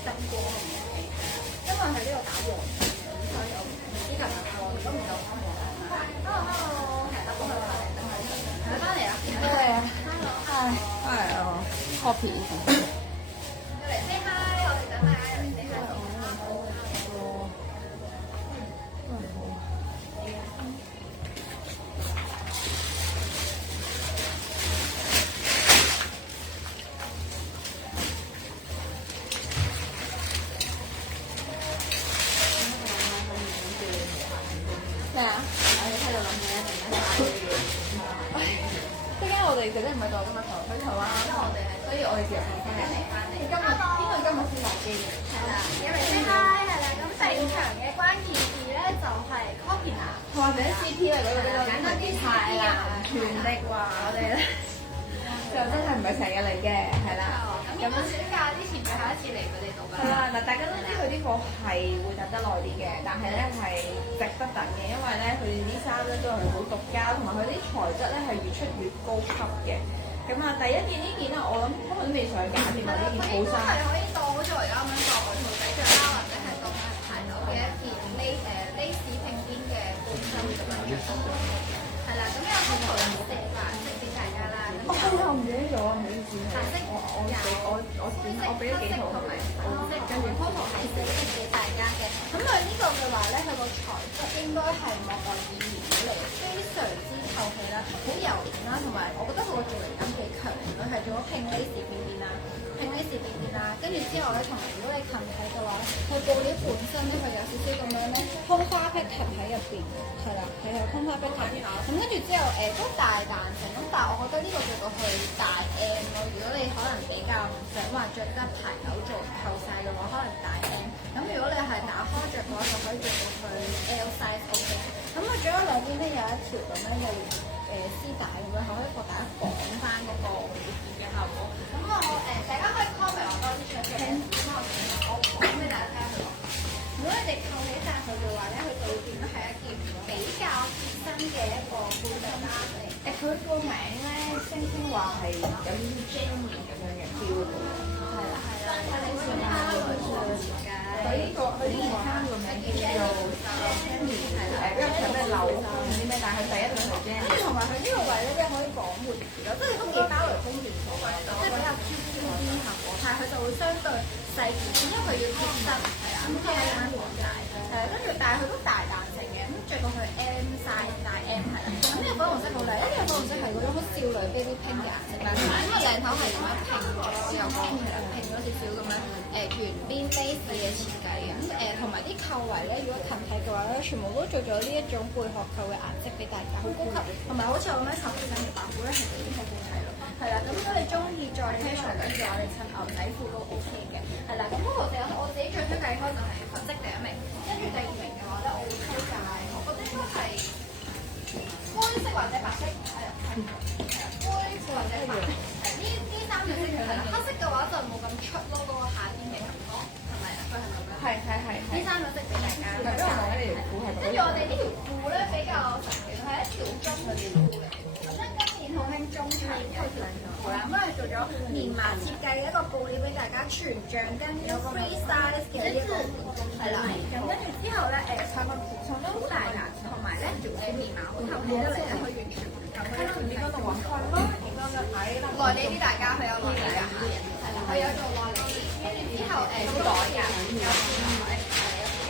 燈光嘅嘢，因為喺呢度打黃燈嘅，咁所以我唔知近唔近，都唔夠光。Hello， 係得幫佢拍定燈喺度。係翻嚟啦。係啊。係啊。Copy 嚟 say hi， 我哋等大家嚟 say hi。咩啊？我哋喺度諗嘢，點解我哋姐姐唔喺度？今日去台灣，因為我哋係，所以我哋其實翻嚟。今日先落機嘅。係啦，因為 say hi 係啦，咁第二場嘅關鍵字咧就係 copy 啦，或者 CP 嚟嗰個簡單啲太難傳的話，我哋咧就真係唔係成日嚟嘅，係啦。咁暑假之前最後一次嚟佢哋度㗎。係啦，嗱，大家都知佢啲貨係會等得耐啲嘅，但係咧係值得等嘅，因為咧佢哋啲衫咧都係好獨家，同埋佢啲材質咧係越出越高級嘅。咁啊，第一件呢件咧，我諗根本都未上架添啊！呢件布衫係可以當好似我而家咁樣當我條仔着啦，或者係當係排頭嘅一件蕾絲拼邊嘅布衫咁樣着。係啦，咁有好多顏色俾大家啦。係啊，我唔記得咗啊，唔好意思。顏色我俾咗幾套同埋跟住 photo 係色俾大家嘅。咁佢呢個嘅話咧，佢個材質應該係莫代爾棉嚟，非常之透氣啦，好柔軟啦，同埋我覺得佢個造型感幾強，佢係做咗拼 lace 邊邊啦。拼 lace 邊邊啦，跟住之後咧，同埋如果你近睇嘅話，佢布料本身咧係有少少咁樣咧，空花 pattern 喺入邊，係啦，係空花 pattern。咁跟住之後都大彈性，咁但係我覺得呢個做到去大 M 咯。如果你可能比較唔想話着得排紐做透晒嘅話，可能大 M。咁如果你係打開着嘅話，就可以做到去 L size OK。咁佢仲有兩邊咧有一條咁樣嘅絲帶咁樣，可以幫大家綁翻嗰個嘅效果。咁大家可以 comment 話多啲出嘅，我講俾大家聽。如果你哋扣起晒佢嘅話咧，佢就會變咗係一件比較貼身嘅一個背心啦。佢個名咧聲稱話係有啲 Jenny 咁樣嘅 feel 嘅，係啦，睇你先啦，佢呢個衫個名叫做 Jenny， 係啦，跟住有咩柳風唔知咩，但係佢第一個係 Jenny。跟住同埋佢呢個位咧，即係可以綁活住咯，即係都幾包雷風電火嘅，即係比較 Q 啲效果，但係佢就會相對細件啲，因為佢要貼身，係啊，咁睇下點樣綁大，跟住但係佢都大彈性嘅，咁着到去 M size 大 M 係啦，咁呢個粉紅色好靚，因為粉紅色係嗰種好少女 baby pink 嘅顏色啦，咁啊領頭係咁樣拼咗，又講係啦，拼咗少少咁樣圓邊 lace 嘅設計嘅，咁同埋啲扣圍咧，如果近睇嘅話咧，全部都做咗呢一種貝殼扣嘅顏色俾大家，好高級，同埋好似我咁樣求其身嘅白褲咧，其實已經好好睇咯。係啦，咁如果你中意再 casual 啲嘅話，你襯牛仔褲都 OK 嘅。係啦，咁我自己最推介開就係粉色第一名，跟住第二名嘅話咧，我會推介，我覺得應該係灰色或者白色，係啦，灰色或者白色，呢三隻色係啦，黑色嘅話就冇咁出咯，嗰個夏天嘅感覺，係咪啊？佢係咪咁樣？係。呢三隻色俾大家。因為我呢條褲係跟住我哋呢條褲咧比較神奇，係一條中嘅褲嚟嘅。咁咧今年好興中長嘅條褲啦，咁我哋做咗連麻設計嘅一個布料俾大家，全橡筋有 free size 嘅一個係啦。咁跟住之後咧，上個條重都好大㗎，同埋咧連麻好透氣得嚟咧，佢完全唔夠佢條邊嗰度揾翻咯，應該就睇啦。內裏啲大家佢有內裏㗎，係啦，佢有做內裏啲，跟住之後有袋㗎，有袋。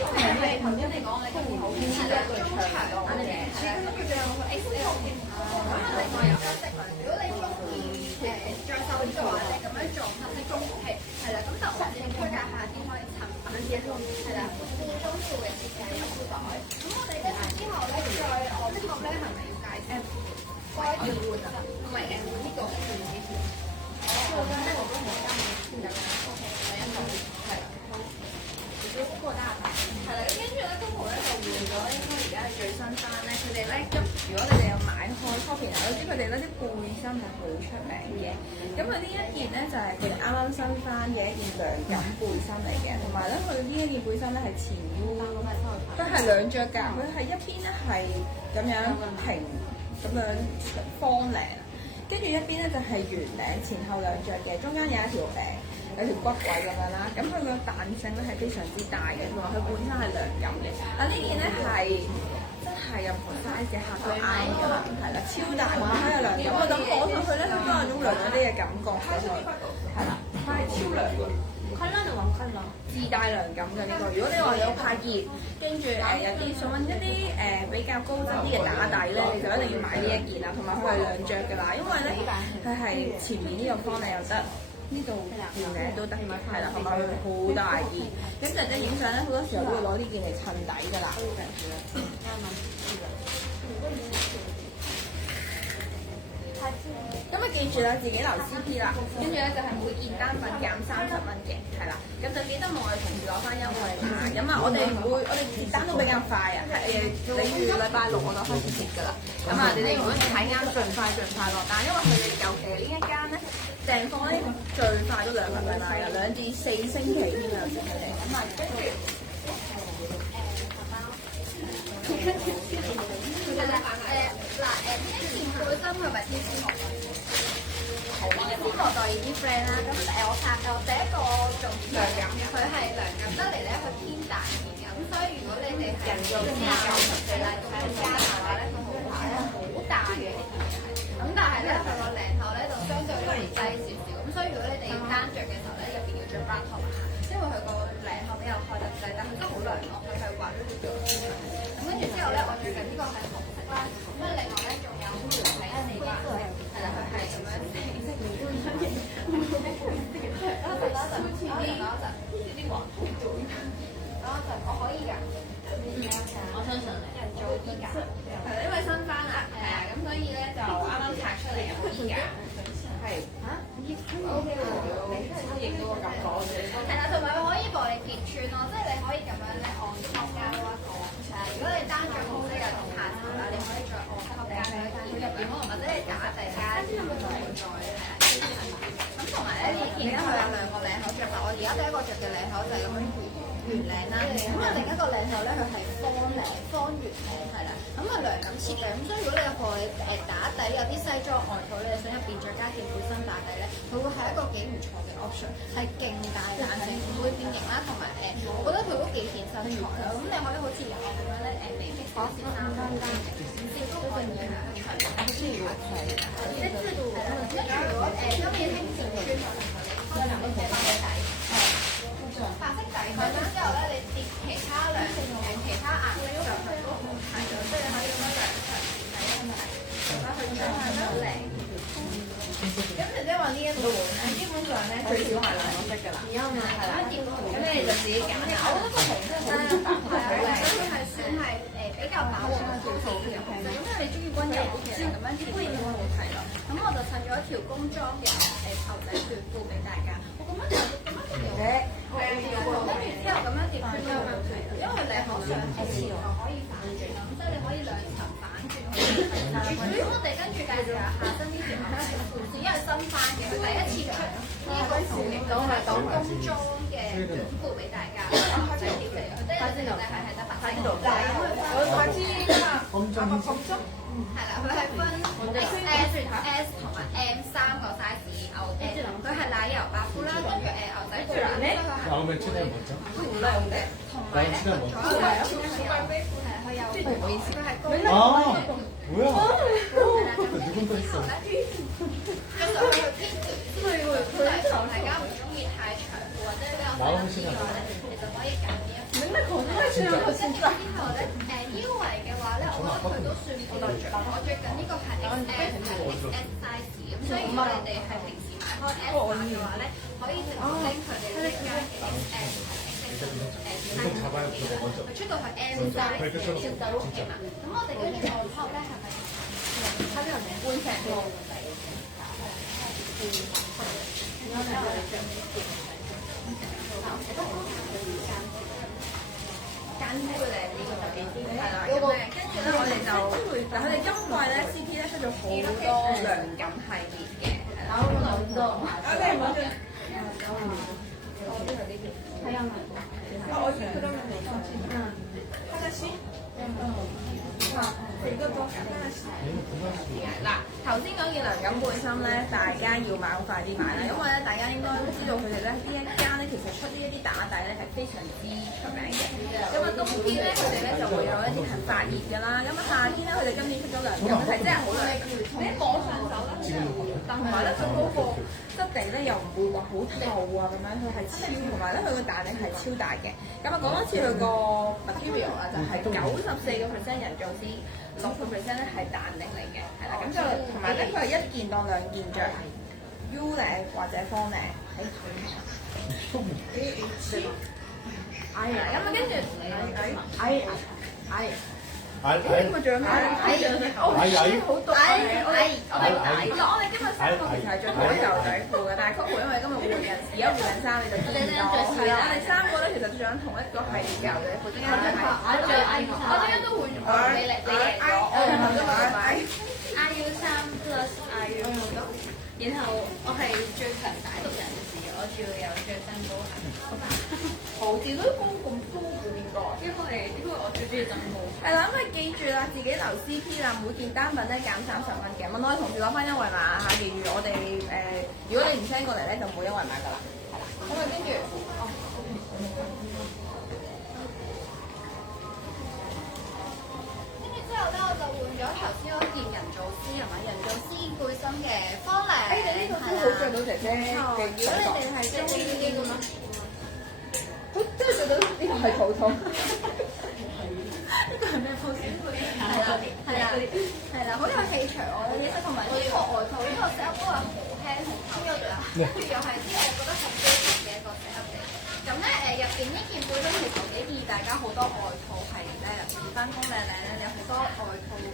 係頭先你講嘅，跟住好中長嘅，跟住仲有個 XL 添。咁啊，另外有黑色嘅，如果你中意再瘦啲嘅話咧，咁樣做黑色中係啦。咁就我哋推介夏天可以襯反嘅一個係啦，褲中褲嘅設計有褲袋。咁我哋跟住之後咧，再我呢個咧係咪要介紹？該調換啊？唔係嘅，呢個換幾條？我覺得我都唔啱嘅，OK，第一個係啦，好。嗰個單係啦，跟住咧，Coco 咧就換咗應該而家係最新衫咧。佢哋咧，如果你哋有買開 Copy 啊，都知佢哋嗰啲背心係好出名嘅。咁佢呢一件咧就係佢哋啱啱新翻嘅一件涼感背心嚟嘅，同埋咧佢呢一件背心咧係前腰，佢係兩着㗎，佢係一邊咧係咁樣平咁樣方領，跟住一邊咧就係圓領，前後兩着嘅，中間有一條有條骨位咁樣啦。咁佢個彈性咧係非常之大嘅，同埋佢本身係涼感嘅。但呢件咧係真係任何 size 嘅客都啱㗎啦，係啦，超大碼係涼感，我咁摸上去咧，佢都有種涼咗啲嘅感覺喺度，係啦，佢係超涼㗎。自帶涼感嘅呢個，如果你話有怕熱，跟住有啲想揾一啲比較高質啲嘅打底咧，你就一定要買呢一件啦。同埋佢係兩着㗎啦，因為咧佢係前面呢個方你又得，呢度條領都得，係啦，同埋佢好大件。咁姐姐影相咧，好多時候都會攞呢件嚟襯底㗎啦。咁啊，記住啦，自己留 CP 啦，跟住咧就係每件單品減30蚊嘅，係啦。咁就記得同我哋同事攞翻優惠碼。咁啊，我哋接單都比較快啊，係你預禮拜6我就開始接㗎啦。咁啊，你哋如果睇啱，盡快落單，因為佢哋尤其呢一間咧訂貨咧最快都2個禮拜啊，2至4星期添啊，有時佢哋。咁啊，跟住呢件背心係咪天絲毛？呢個天絲毛代言啲 friend 啦，咁我第一個做涼感嘅，佢係涼感得嚟咧，佢偏大件嘅，咁所以如果你哋係人用啲90啦，喺加嘅話咧，佢好大嘅呢件嘢係，咁但係咧佢個領口咧就相對都係低少少，咁所以如果你哋單着嘅時候咧，入邊要着 bra top 啊，因為佢個領口比較開得滯，但係都好涼咯，佢係滑咗條腳。咁跟住之後咧，我最近呢個係紅色啦，咁啊另外咧仲有係四個顏色，係啦，佢係咁樣四色嘅，我可以㗎，我相信你人做啲㗎，係啦，因為新翻啊，係啊，咁所以咧就啱啱拆出嚟可以㗎，係嚇，OK 喎，超型嗰個感覺，係啦，同埋佢可以幫你結穿咯，即係你可以咁樣咧按托加多一個，如果你單着紅色又同下層啦，你可以再按托加多一件咁樣，或者你假地加啲咁樣再咁同埋咧呢件咧佢有2個領口着法，我而家第一個着嘅領口就係咁樣圓領啦，咁啊另一個領口咧佢係方圓領係啦，咁啊涼感設計，咁所以如果你有貨打底有啲西裝外套咧，你想入邊再加件背心打底咧，佢會係一個幾唔錯嘅 option，係勁大彈性，唔會變形啦，同埋我覺得佢都幾顯身材咯，咁你可以好似我咁樣咧微微啲衫都可以係長嘅，跟住如果今年興漸穿可能會開兩個底。白色底佢之後咧，你疊其他顏色上去都好睇咗，即係你可以咁樣兩層底一齊，咁樣去着係好靚。咁姐姐話呢一個咧，基本上咧最少係2個色㗎啦，係啦，咁你哋就自己揀啦。我覺得個紅色真係白係好靚，所以佢係算係比較飽和度數嘅紅色。咁因為你中意溫柔啲嘅，咁樣貼應該好睇咯。咁我就襯咗一條工裝嘅牛仔短褲俾大家。我咁樣就跟住之後咁樣疊穿都好睇，因為領口上係前後可以反轉啦，咁所以你可以2層反轉。咁我哋跟住介紹下新呢條牛仔褲先，因為新翻嘅，佢第一次出呢一個褲型就係講工裝嘅短褲俾大家，牛仔條嚟嘅，佢得牛仔係得白色度，我想知㗎，工裝係啦，佢係分 XS 同埋 M 3個 size 牛仔，佢係奶油白褲啦，跟住牛仔褲啦，나오면 최대한 먼저.同埋咧，佢有唔好意思，佢係高。아 뭐야? 係啦， 누군 또 있어.跟住佢偏短，因為佢大家唔中意太長或者比較細啲嘅話咧，你就可以揀呢一款。之後咧，腰圍嘅話咧，我覺得佢都算偏長。我最近呢個係 XS size，咁所以如果你哋係平時買開 S 碼嘅話咧，可以直接拎佢哋呢間嘅 XS 佢出到係 M size 嘅就 OK 啦。咁我哋跟住外套咧係咪？換成套。間會靚啲嘅，係啦，跟住咧我哋就嗱，佢哋今季咧 CP 咧出咗好多涼感系列嘅，係啦，好多。係啊，我覺得嗱，頭先講件涼感背心咧，大家要買好快啲買啦，因為咧大家應該都知道佢哋咧呢一啲打底咧係非常之出名嘅。咁啊冬天咧佢哋咧就會有一啲係發熱㗎啦。咁啊夏天咧佢哋今年出咗兩隻，係真係好靚。你一摸上手咧，同埋咧佢嗰個質地咧又唔會話好透啊咁樣，佢係超，同埋咧佢個彈力係超大嘅。咁啊講多次佢個 material 啊，就係94%人造絲，6%咧係彈力嚟嘅，係啦。咁就同埋咧佢係一件當兩件着。U 領或者方領，咁啊跟住，呢個仲有咩？好多我哋今日三個其實係着同一嚿底褲嘅，但係 Coco 因為今日換人，而家換緊衫你就見到，係啦，我哋三個咧其實着緊同一個係舊底褲，點解咧？我點解都換咗？你贏咗，IU 3 plus IU 然後我係最強大陸人士，我仲有着身高鞋。豪字都高咁高嘅點解？因為我最中意增高。係啦，咁啊記住啦，自己留 CP 啦，每件單品咧減30蚊嘅。問我哋同事攞翻優惠碼嚇，記住我哋如果你唔 send 過嚟咧，就冇優惠碼噶啦。係啦，咁啊跟住之後咧，我就換咗頭先嗰件人造絲係咪？人造絲背心嘅方領，你呢個都好着到姐姐嘅如果你哋係中意呢啲咁咯，好真係着到呢個係肚痛。呢個係咩 pose？係啦，好有氣場我覺得，同埋呢個外套呢個 set up 都係好輕好透嘅啦，跟住又係啲我覺得好高級嘅一個 set up 嚟。咁咧入邊呢件背心其實幾建議大家好多外套係咧入邊翻工靚靚咧，有好多外套你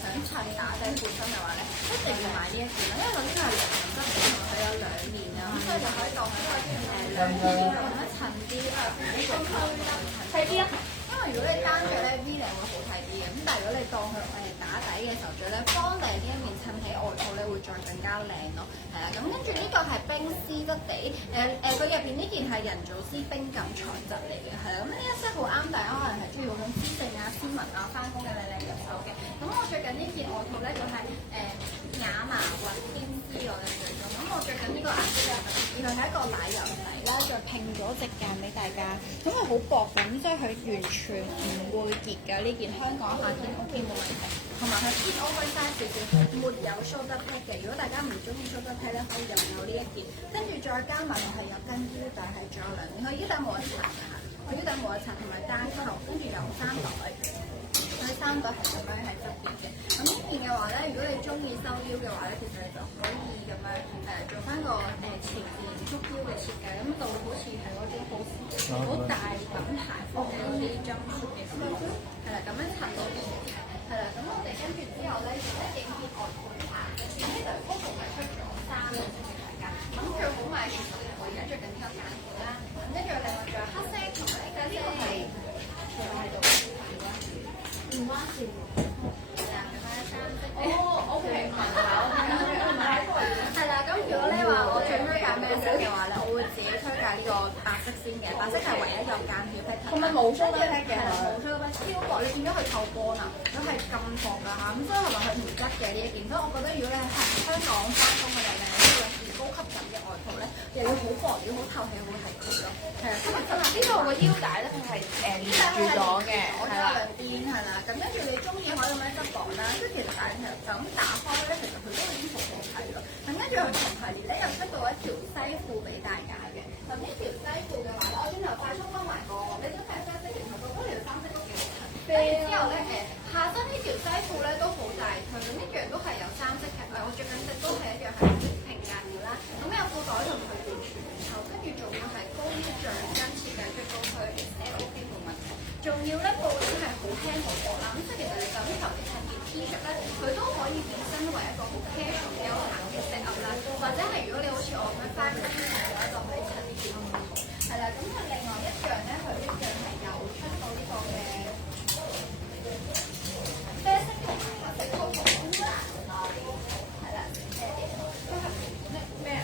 想襯打底背心嘅話咧，一定要買呢一件啦，因為首先係涼質地同埋佢有兩面啊，咁所以就可以當係兩件咁樣襯啲呢個細啲啊。因為如果你單着咧 V 領會好睇啲嘅，咁但係如果你當佢打底嘅時候着咧方領呢一面襯起外套咧會再更加靚咯，係啦。咁跟住呢個係冰絲質地，佢入邊呢件係人造絲冰感材質嚟嘅，係啦。咁呢一 set 好啱大家，可能係中意嗰種知性啊、斯文啊、翻工嘅靚靚入手嘅。咁我着緊呢件外套咧就係亞麻雲天絲我哋最中，咁我着緊呢個顏色咧，佢係一個奶油底啦，再拼咗直間俾大家，咁佢好薄咁，所以佢完全唔會結㗎。呢件香港夏天 OK 冇問題，同埋佢偏 oversize 少少，沒有 shoulder pad 嘅。如果大家唔中意 shoulder pad 咧，可以入有呢一件，跟住再加埋係有跟腰帶係仲有兩面，佢腰帶冇一層嘅嚇，佢腰帶冇一層，同埋單扣，跟住有衫袋。佢衫袋係咁樣喺側邊嘅，咁呢邊嘅話咧，如果你中意收腰嘅話咧，其實你就可以咁樣做翻個前邊束腰嘅設計，咁就好似係嗰啲好大品牌貨嘅嗰啲裝束嘅咁樣，係啦，咁樣襯到嘅，係啦，咁我哋跟住之後咧，而家影片外套牌，咁呢就 Coco 係出咗3個先俾大家，咁最好買嘅時候我而家着緊呢個間條啦，咁跟住另外仲有黑色同埋呢個係仲喺度。唔關事，係啦，咁樣3色。OK，係啦，咁如果你話我最推介咩色嘅話咧，我會自己推介呢個白色先嘅，白色係唯一有間條 pattern。同埋冇 shoulder pad 嘅，冇 shoulder pad 超薄，你見到佢透光啊，佢係咁薄㗎嚇，咁所以係咪佢唔質嘅呢一件？所以我覺得如果你係香港翻工嘅人咧，呢個係高級感嘅外套咧，又要好薄，要好透氣，會係佢咯。係啊，今日真係呢度個腰帶咧，佢係連住咗嘅，係啦，兩邊係啦。咁跟住你中意可以咁樣側綁啦，即係其實大家就咁打開咧，其實佢都已經好好睇咯。咁跟住佢同系列咧又出到一條西褲俾大家嘅。咁呢條西褲嘅話咧，我轉頭快速分埋個，你都睇下三色條頭嗰條三色都幾好睇。跟住之後咧下身呢條西褲咧都好大腿，咁一樣都係有三色嘅。我着緊隻都係一樣係平價料啦。咁有褲袋同佢完全唔透，跟住仲要係高腰橡筋設計出到去 OK 冇問題。仲要咧布料係好輕好薄啦，咁即係其實你就呢頭你襯件 T 恤咧，佢都可以變身為一個好 casual 休閒嘅 set up 啦，或者係如果你好似我咁樣翻工嘅時候咧，就可以襯呢件外套。係啦，咁佢另外一樣咧，佢一樣係有出到呢個嘅啡色同埋白色套同款啦。係啦，佢係咩啊？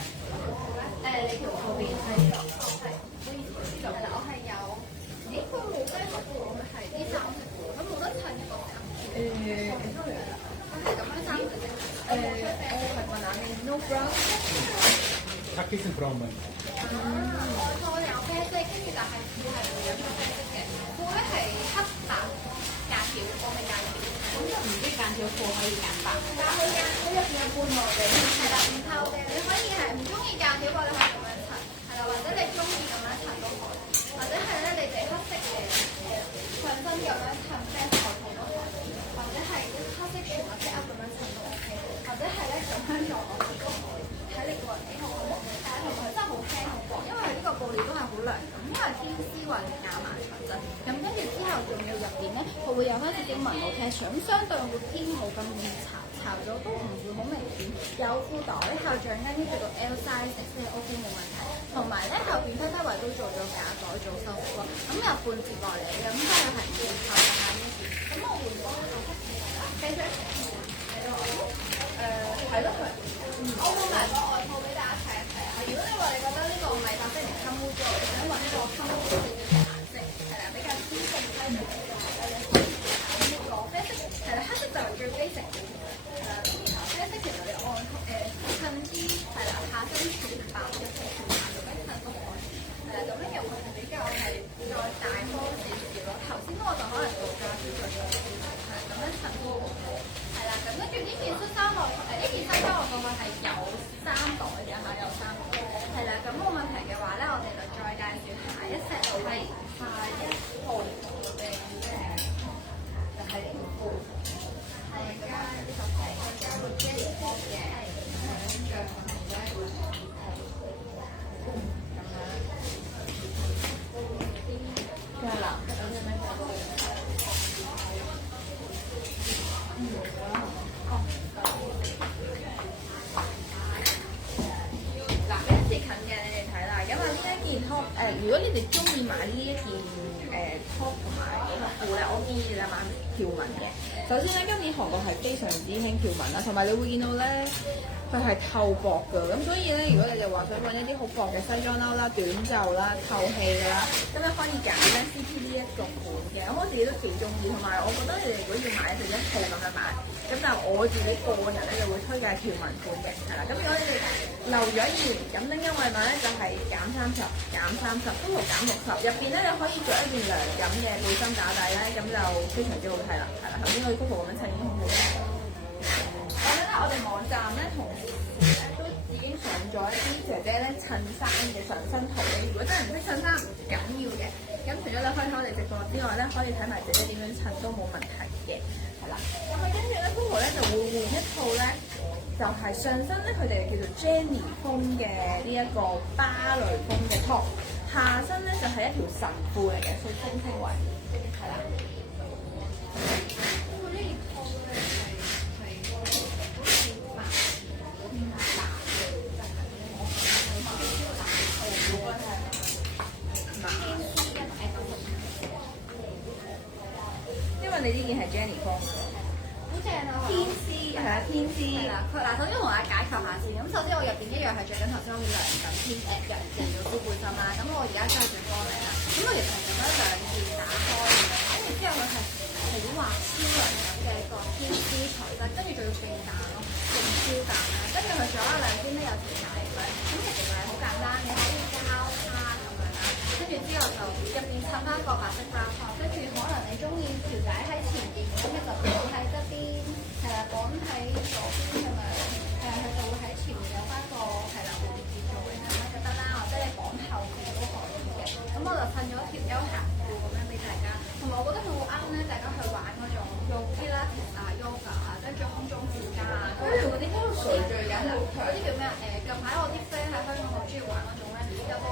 你條後邊係呢度，係呢度係啦，我係有。咦，佢冇啡色喎，佢係呢3色喎，佢冇得襯一個衫。佢係咁樣3色啫。我問下你 no brown。Khaki brown 外套有啡色，跟但係褲係會有啡色嘅，褲咧係黑白間條，我係間條。咁就唔知間條褲可以間白。但係佢入邊有半露嘅，係啦，唔透嘅，你可以係唔中意間條嘅，你可以咁樣襯，係啦，或者你中意咁樣襯都可以，或者係咧你哋黑色嘅上身咁樣襯啡頭套都可以，或者係黑色全或者噏咁樣襯都 OK，或者係咧咁樣做我覺得都可以，睇你個人喜好。但係同佢真係好輕好薄，因為呢個布料都係好涼感，因為天絲或者亞麻材質，咁跟住之後仲要入邊咧，佢會有翻少少紋路 texture，咁相對會偏冇咁易巢咗，都唔會好明顯。有褲袋後橡筋呢做到 L size 即係 OK 冇問題，同埋咧後邊批位都做咗假袋做收腹咯，咁有半截落嚟嘅，咁即係係唔會扣緊呢邊。咁我換咗呢個黑色啦，繼續係咯佢。我換埋個外套俾大家睇一睇啊！如果你話你覺得呢個唔係白色嚟襟污糟，你想揾一個襟污少少嘅顏色，係啦，比較偏正規啲嘅話咧，你攞啡色係啦，黑色就係最 basic 嘅，係啦，咁然後啡色其實你按襯啲係啦，下身全白一色全白咁樣襯都可以，係啦，咁咧又會比較係再大方少少咯。頭先嗰個就可能做家私做咗少少，係咁樣襯都 OK。係啦，咁跟住呢件恤衫我呢件西裝我個個係有3袋嘅嚇，有3袋。係啦，咁冇問題嘅話咧，我哋就再介紹下一 set 就係下一套嘅就係呢個褲，係加呢個係加個 jelly 波嘅，咁樣咁樣。加藍色嘅咩？嗱，呢一節近嘅你哋睇啦，因為呢一件 top 如果你哋中意買呢一件top 同埋呢個褲咧，我建議你買條紋嘅。首先咧，今年韓國係非常之興條紋啦，同埋你會見到咧，佢係透薄㗎，咁所以咧，如果你哋話想揾一啲好薄嘅西裝褸啦、短袖啦、透氣㗎啦，咁你可以揀咧 CP 呢一個款嘅，咁我自己都幾中意，同埋我覺得你哋如果要買就一套咁樣買，咁但係我自己個人咧就會推介條紋款嘅，係啦，咁如果你哋留咗言咁拎優惠碼咧就係減30、減30，都會減60，入邊咧你可以着一件涼感嘅背心打底咧，咁就非常之好睇啦，係啦，頭先我哋 Coco 咁樣襯已經好好睇。我哋網站咧同時咧都已經上咗一啲姐姐咧襯衫嘅上身圖嘅，如果真係唔識襯衫唔緊要嘅，咁除咗你可以睇我哋直播之外咧，可以睇埋姐姐點樣襯都冇問題嘅，係啦。咁啊跟住咧 Coco 咧就會換一套咧，就係上身咧佢哋叫做 Jenny 風嘅呢一個芭蕾風嘅 top， 下身咧就係一條神褲嚟嘅，所以稱為係啦。因為你呢件係 Jenny 風嘅，好正啊！天絲係啊，天絲係啦，佢嗱首先同大家解構下先。咁首先我入邊一樣係着緊頭先嗰件涼感天人字嘅高背心啦。咁我而家真係着過嚟啦。咁我其實係咁樣兩件打開嘅，跟住之後佢係好滑超涼感嘅一個天絲材質，跟住仲要避彈咯，勁超彈啦。跟住佢仲有兩邊咧有條帶嘅，咁其實係好簡單嘅，可以交叉咁樣啦。跟住之後就入邊襯翻個白色 bra top，跟住可能你中意條帶喺前邊，咁你就綁喺側邊，係啦，綁喺左邊咁樣，佢就會喺前面有翻個係啦蝴蝶結做嘅咁樣就得啦，或者你綁後邊都可以嘅。咁我就襯咗條休閒褲咁樣俾大家，同埋我覺得佢好啱咧，大家去玩嗰種用 Pilates 啊、yoga 啊，跟住空中瑜伽啊，跟住嗰啲水最緊要嗰啲叫咩啊？近排我啲 friend 喺香港好中意玩嗰種咧，有個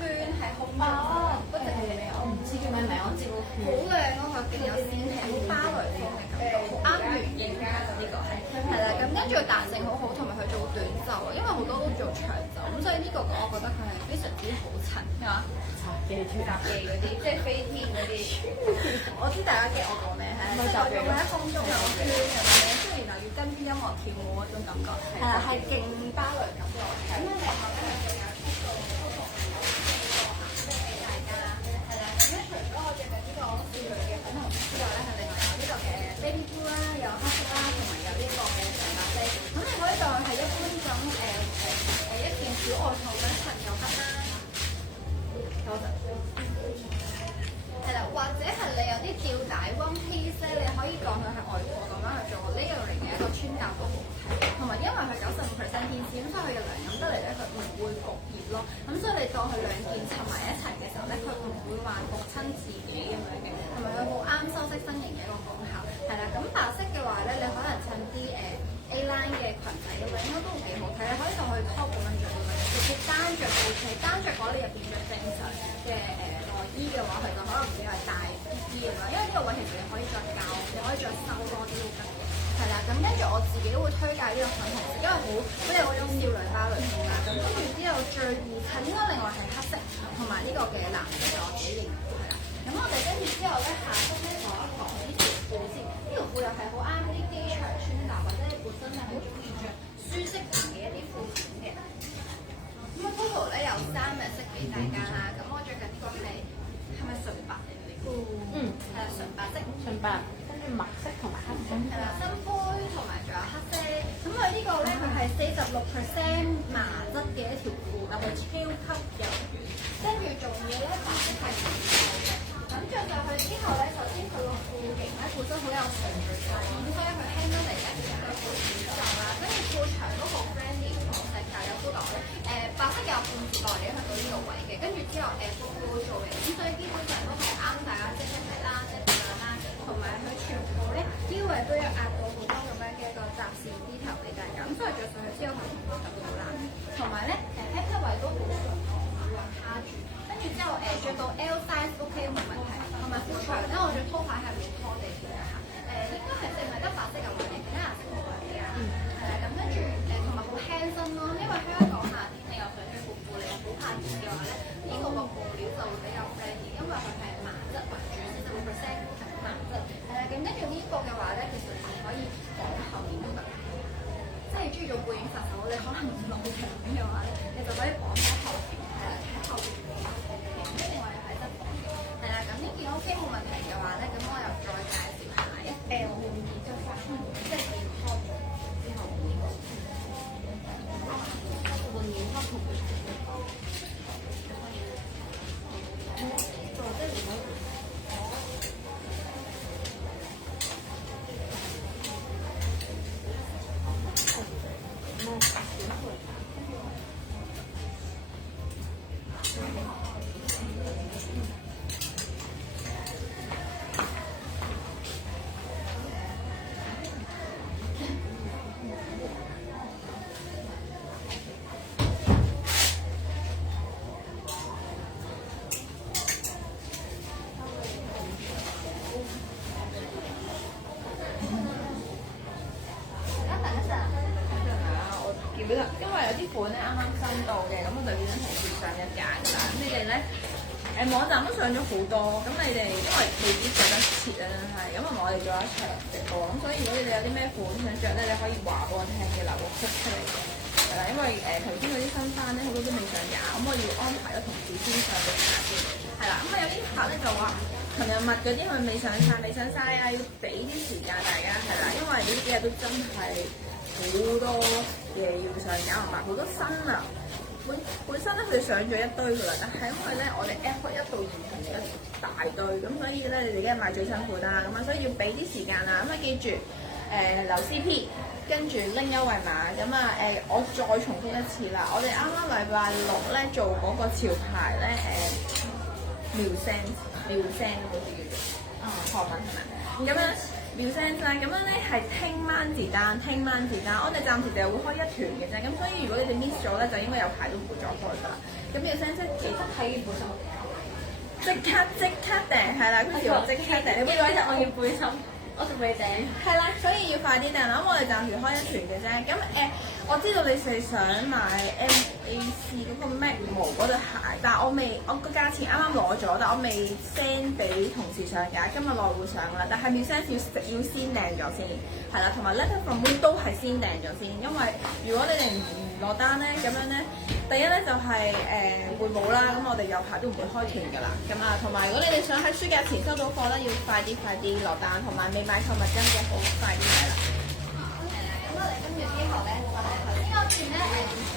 圈係空中嗰隻係咩啊？我唔知叫咩名，我知好靚咯，佢勁有仙氣，好芭蕾風嘅感覺，好啱圓形嘅呢個係啦。咁跟住彈性好好，同埋佢做短袖，因為好多都做長袖，咁所以呢個我覺得佢係非常之好襯㗎嘛。雜技嗰啲，即係飛天嗰啲，我知大家記我講咩係，即係嗰種喺空中有個圈咁樣，跟住然後要跟住音樂跳舞嗰種感覺，係啦，係勁芭蕾感覺。咁咧，然後咧仲有出到俾大家，係啦。咁咧除咗我着緊呢個少女嘅粉紅色之外咧，係另外有呢個嘅 baby blue 啦，有黑色啦，同埋有呢個嘅長白色。咁你可以當係一般咁一件小外套咁襯就得啦。多謝。當佢兩件襯埋一齊嘅時候咧，佢唔會話焗親自己咁樣嘅，同埋佢好啱修飾身形嘅一個功效。係啦，咁白色嘅話咧，你可能襯啲A line 嘅裙仔咁樣，應該都會幾好睇。你可以當佢 top 咁樣着咁樣，直接單着 OK。單着嘅話，你入邊着正常嘅內衣嘅話，其實可能比較大啲咁樣，因為呢個位其實你可以再較，你可以再收多啲都得嘅。係啦，咁跟住我自己都會推介呢個粉紅色，因為好有嗰種少女芭蕾風啦。咁跟住之後最易襯應該另外係黑色同埋呢個嘅藍色嘅，我自己認為係啦。咁我哋跟住之後咧，下身咧講一講呢條褲先。呢條褲又係好啱啲機場穿搭，或者你本身係好中意着舒適型嘅一啲褲款嘅。咁啊，Coco 咧有3樣色俾大家啦。咁我着緊呢個係咪純白嚟嘅呢個？係啦，純白色。純白，跟住墨色同埋黑色。係啦，深灰同埋仲有黑色。咁佢呢個咧，佢係46% 麻質嘅一條褲，但係超級柔軟。跟住仲要咧，白色係唔錯嘅。咁着上去之後咧，首先佢個褲型咧本身好有順序感，咁所以佢輕得嚟咧，其實都好顯瘦啦。跟住褲長都好 friendly，好細但有褲袋咧。白色有半截袋嘅去到呢個位嘅，跟住之後褲褲會做嘅，咁所以基本上都係啱大家即係一啦，即係咁樣啦。同埋佢全部咧腰圍都有壓到好多咁樣嘅一個窄線啲頭俾大家，咁所以着上去之後係唔會特別好爛。同埋咧hip 位都好順，唔會話卡住。跟住之後着到 L size OK 冇問題。同埋褲長咧，我着拖鞋係會拖地嘅嚇。應該係淨係得白色有位嘅，其他顏色冇位嘅。係啦，咁跟住同埋好輕身咯，因為香港夏天你又想着褲褲，你又好怕熱嘅話咧，呢個布料就會比較 friendly，因為佢係麻質為主，45%麻質。係啦，咁跟住呢個嘅話咧，其實係可以綁後面都得。即係中意做背影殺手，你可能唔露長嘅話咧，你就可以綁喺後邊，係啦，喺後邊嘅，另外又喺側邊嘅。係啦，咁呢件 OK 冇問題嘅話咧，咁我又再介紹下一 L 嘅即係件 top 之後呢個換件 top 同因為有啲款咧啱啱新到嘅，咁我就變咗同時上一架㗎啦。咁你哋咧網站都上咗好多，咁你哋因為未必著得切啊，真係。咁我哋做一場直播，咁所以如果你哋有啲咩款想着咧，你可以話俾我聽嘅，留個 post 出嚟嘅。係啦，因為頭先嗰啲新番咧好多都未上架，咁我要安排咗同事先上俾大家先。係啦，咁有啲客咧就話琴日物嗰啲佢未上晒啊，要俾啲時間大家係啦，因為呢幾日都真係好多嘢要上架，同埋好多新啊。本身咧佢哋上咗一堆㗎啦，但係因為咧我哋 F 1到現場一大堆，咁所以咧你哋梗係買最新款啦，咁啊所以要俾啲時間啦，咁啊記住留 CP， 跟住拎優惠碼，咁啊我再重複一次啦，我哋啱啱禮拜六咧做嗰個潮牌咧妙聲好似叫做韓文係咪？咁樣。妙聲啦，咁樣咧係聽晚字單，我哋暫時就會開一團嘅啫，咁所以如果你哋 miss 咗咧，就應該有排都唔會再開㗎啦。咁妙聲即係其實睇本身即刻訂，係啦，佢叫我即刻訂，你邊個一日我要背心，我仲未訂，係啦，所以要快啲訂啦。咁我哋暫時開一團嘅啫。咁我知道你哋想買 MAC 嗰個 Mac 毛嗰對鞋，但係我個價錢啱啱攞咗，但我未 send 俾同事上架，今日內會上啦。但係 Musens 要先訂咗先，係啦，同埋 Letter from Moon 都係先訂咗先，因為如果你哋唔落單咧，咁樣咧，第一咧就係會冇啦，咁我哋有排都唔會開團㗎啦。咁啊，同埋如果你哋想喺暑假前收到貨咧，要快啲落單，同埋未買購物金嘅好快啲買啦。咁我哋跟住之後咧，我哋頭先嗰段咧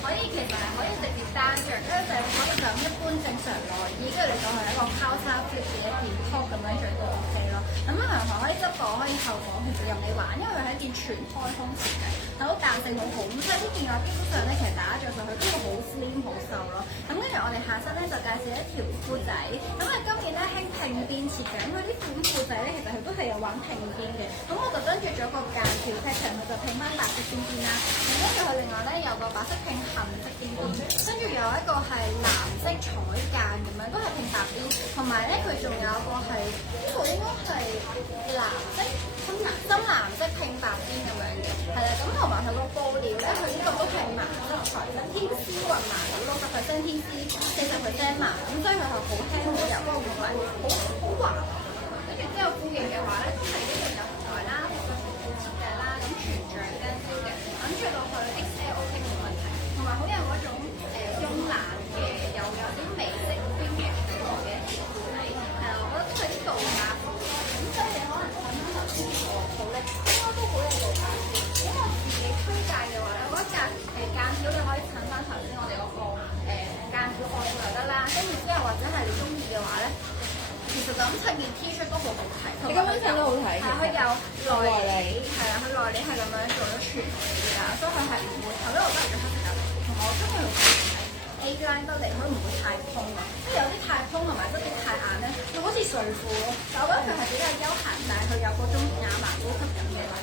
可以其實係可以直接單着，跟住就可以就一般正常內衣，跟住你當係一個交叉 fit 嘅一件 top 咁樣着都 OK 咯。咁啊，可以執磅，可以後房其實任你玩，因為佢係一件全開胸設計，係好彈性好好。咁所以呢件嘅話，基本上咧其實大家着上去都會好 slim 好瘦咯。咁跟住我哋下身咧就介紹一條褲仔。咁啊今年咧興拼邊設計，咁佢啲款褲仔咧其實佢都係有玩拼邊嘅。咁我特登着咗個間條 pattern，佢就拼翻白色邊邊啦。咁跟住佢另外咧有個白色拼杏色邊邊，跟住有一個係藍色彩間咁樣，都係拼白邊。同埋咧佢仲有一個係呢個應該係藍色深藍色拼白邊咁樣嘅，係啦。咁同埋佢個布料咧，佢呢個都係麻質材質，天絲雲麻，60%天絲，40%麻，咁所以佢係好輕好柔，不過同埋好滑。跟住之後褲型嘅話咧，都係一樣有台啦，設計啦，咁全橡筋腰嘅，咁着落去 XL OK 冇問題。同埋好有嗰種慵懶嘅，又有啲微色邊嘅嘅一條褲仔，係啦，我覺得都係啲度假褲。咁所以你可能睇翻頭先我套咧，應該都好有度假褲。咁我自己推介嘅話咧，我覺得間條你可以襯翻頭先我哋嗰個間條外套又得啦，跟住之後或者係你中意嘅話咧，其實就咁襯件 T 恤都好好睇。你咁樣襯都好睇，係佢有內裏，係啦，佢內裏係咁樣做咗全嘅啦，所以佢係唔會頭呢度得咗黑色，同埋我中意用係 A line 得嚟，佢唔會太蓬啊，即係有啲太蓬同埋質地太硬咧，佢好似睡褲咯。但我覺得佢係比較休閒，但係佢有嗰種亞麻高級感嘅味道。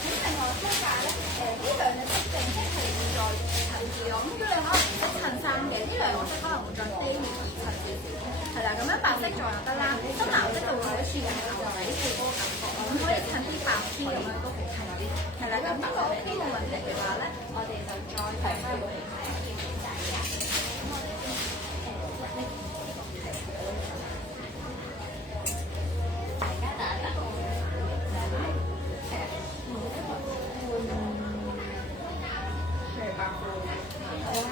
咁另外推介咧，呢兩隻色正色係再襯啲咯。咁如果你可能唔識襯衫嘅，呢兩個色可能會再 daily 襯少少。係啦，咁樣白色仲有得啦，深藍色就會好似牛仔褲嗰個感覺，咁可以襯啲白 T 咁樣都好睇啲。係啦，咁呢個 OK 冇問題嘅話咧，我哋就再睇翻會睇一件嘢仔啦。咁我哋先大家打啦。係白褲。好啊。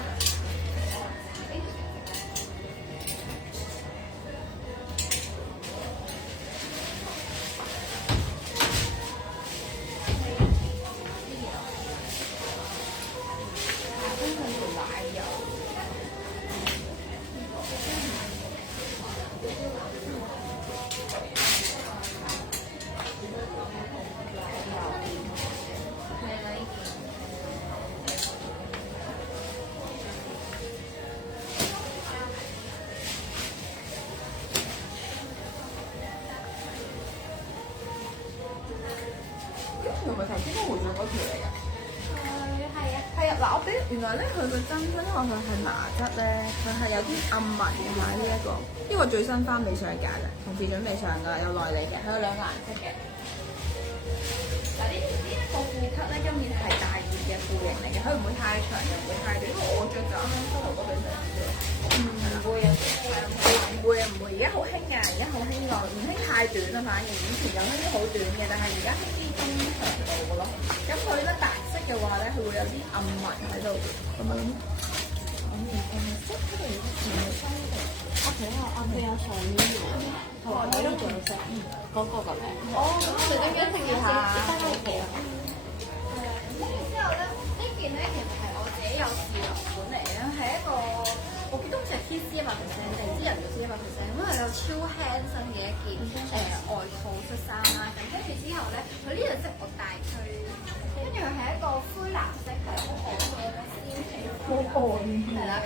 同埋頭先都回咗嗰條嚟㗎。係啊。係啊，嗱，我俾原來咧佢個真身，因為佢係麻質咧，佢係有啲暗紋嘅嘛呢一個。呢個最新翻未上架嘅，同時準備上㗎，有內裏嘅，佢有兩個顏色嘅。嗱呢一個褲級咧，今年係大熱嘅褲型嚟嘅，佢唔會太長又唔會太短，因為我着就啱啱膝頭哥對上嘅。唔會啊，唔會啊，唔會。而家好興啊，而家好興個唔興太短啊，反而以前有興啲好短嘅，但係而家興啲中長度嘅咯。咁佢咧白色嘅話咧，佢會有啲暗紋喺度咁樣。色嗰度有啲淺色嘅。佢有上面嘅，同埋呢個顏色，嗰個咁樣。哦，咁我哋都一定要下。跟住之後咧，呢件咧其實係我自己有試落款嚟嘅，係一個我記得好似係 TC 100%定唔知人哋 TC 100%，咁係有超輕身嘅一件外套恤衫啦。咁跟住之後咧，佢呢隻色我大推，跟住佢係一個灰藍色，係好可愛嘅仙氣。好可愛。係啦，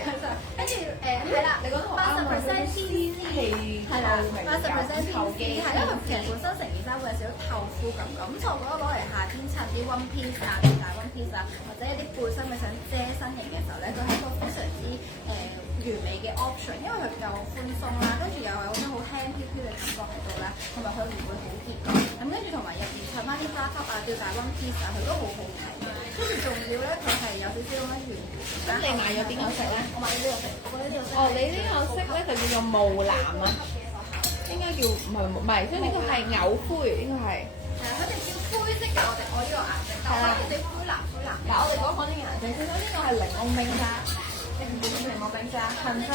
跟住係啦，你講到80% TC 係啦，80% TC 係因為其實本身成件衫會有少少透膚感覺，咁所以我覺得攞嚟夏天襯啲 one piece 啊、大 one piece 啊，或者有啲背心你想遮身形嘅時候咧，佢係一個非常之完美嘅 option，因為佢夠寬鬆啦，跟住又有嗰種好輕飄飄嘅感覺喺度啦，同埋佢唔會好熱咯。咁跟住同埋入邊襯翻啲花級啊、吊帶 one piece 啊，佢都好好睇。跟住仲要咧，佢係有少少咁樣圓。咁你買咗邊個色咧？我買咗呢個色，我覺得呢個色。哦，你呢個色咧就叫做霧藍啊，應該叫唔係，所以呢個係牛灰，應該係。係啊，佢哋叫灰色嘅，我呢個顏色，但係我哋灰藍。嗱，我哋講呢個顏色，其實呢個係檸檬冰沙，檸檬冰沙，襯色。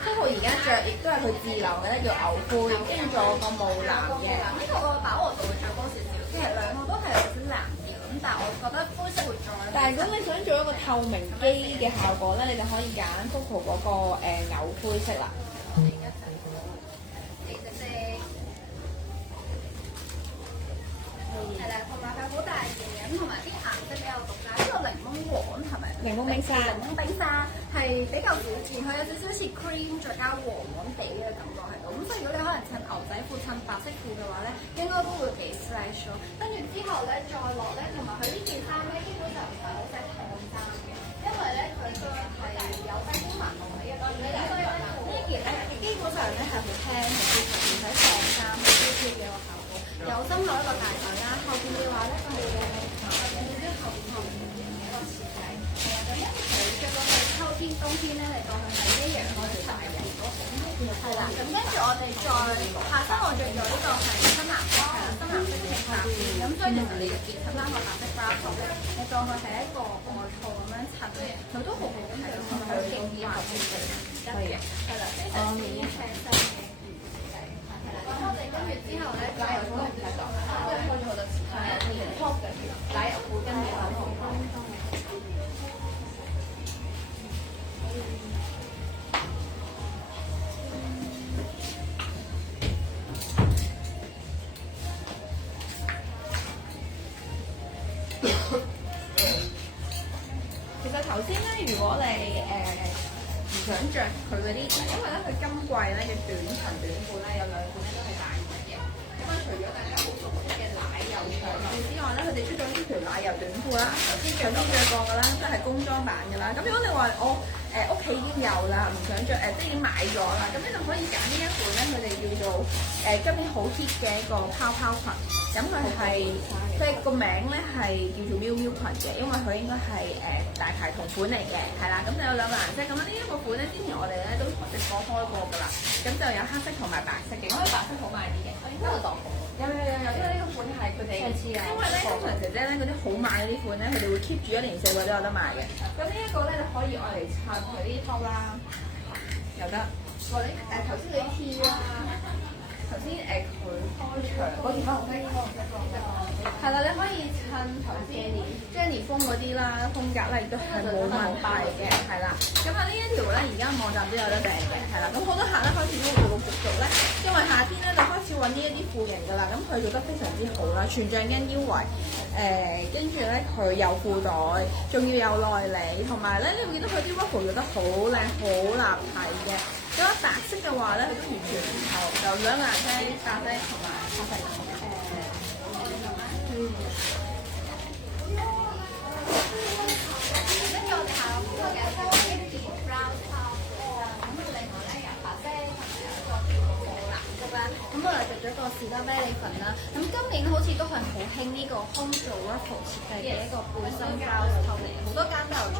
即係我而家着，亦都係佢自留嘅咧，叫牛灰，跟住仲有個霧藍嘅。呢個個飽和度會再高少少，其實兩個都係有少少藍調，咁但係我覺得灰色會再。但係如果你想做一個透明肌嘅效果咧，你就可以揀 Coco 嗰個牛灰色啦。我哋而家睇呢隻色。檸檬冰沙檸檬冰沙係比較少見，佢有少少似 cream 再加黃黃地嘅感覺喺度。咁所以如果你可能襯牛仔褲、襯白色褲嘅話咧，應該都會幾 slash 咯。跟住之後咧再落咧，同埋佢呢件衫咧基本上唔係好使燙衫嘅，因為咧佢都係有低腰紋路嘅，所以咧呢件咧基本上咧係好輕嘅，唔使燙衫，好 Q 嘅個效果。有心口一個大腿啦，後邊嘅話咧佢係後邊嘅一個設計。係啊，咁一佢着到去秋天、冬天咧嚟到去係一樣可以大嘅。係啦，咁跟住我哋再下身我着咗呢個係深藍色，係啦，深藍色嘅白邊，咁所以其實你嘅結合翻個白色 bra top 咧，你當佢係一個外套咁樣襯咧，佢都好好睇，同埋好勁啲合身嘅，係嘅，係啦，非常之輕身嘅設計，係啦，咁我哋跟住之後咧，奶油都唔使講，因為開咗好多次，係啊，連 top 嘅奶油會跟住我同其實頭先咧，如果你唔想着佢嗰啲，因為咧佢今季咧嘅短裙短褲咧有兩款咧都係大款嘅。咁啊，除咗大家好熟悉嘅奶油長褲之外咧，佢哋出咗呢條奶油短褲啦，頭先着過㗎啦，即係工裝版㗎啦。咁如果你話我屋企已經有啦，唔想着即係已經買咗啦，咁你就可以揀呢一款咧，佢哋叫做今年好 hit 嘅一個泡泡裙。咁佢係即係個名咧係叫做喵喵裙嘅，因為佢應該係大牌同款嚟嘅，係啦。咁就有兩個顏色，咁呢一個款咧，之前我哋咧都直播開過㗎啦。咁就有黑色同埋白色嘅，因為白色好賣啲嘅。我應該有當過。有，因為呢個款係佢哋，因為咧通常姐姐咧嗰啲好賣嗰啲款咧，佢哋會 keep 住1年4季都有得賣嘅。咁呢一個咧就可以愛嚟襯佢啲 top 啦，又得。我哋頭先嗰啲 T 啦。頭先佢開場嗰件花紅色，係啦，你可以襯頭先 Jenny 風嗰啲啦，風格咧亦都係冇問題嘅，係啦。咁啊呢一條咧而家網站都有得訂嘅，係啦。咁好多客咧開始都陸陸續續咧，因為夏天咧就開始揾呢一啲褲型㗎啦。咁佢做得非常之好啦，全橡筋腰圍，跟住咧佢有褲袋，仲要有內裏，同埋咧你會見到佢啲 ruffle 做得好靚，好立體嘅。咁白色嘅話咧，佢都完全唔透，就兩個顏色，咖啡同埋咖啡跟住我哋下個款嘅多一件 brown top 咁另外咧有白色同埋有一個藍色啦。咁我哋着咗個士多啤梨粉啦。咁今年好似都係好興呢個 home 做 ruffle 設計嘅一個背心 brown top 嚟，好多間都有出。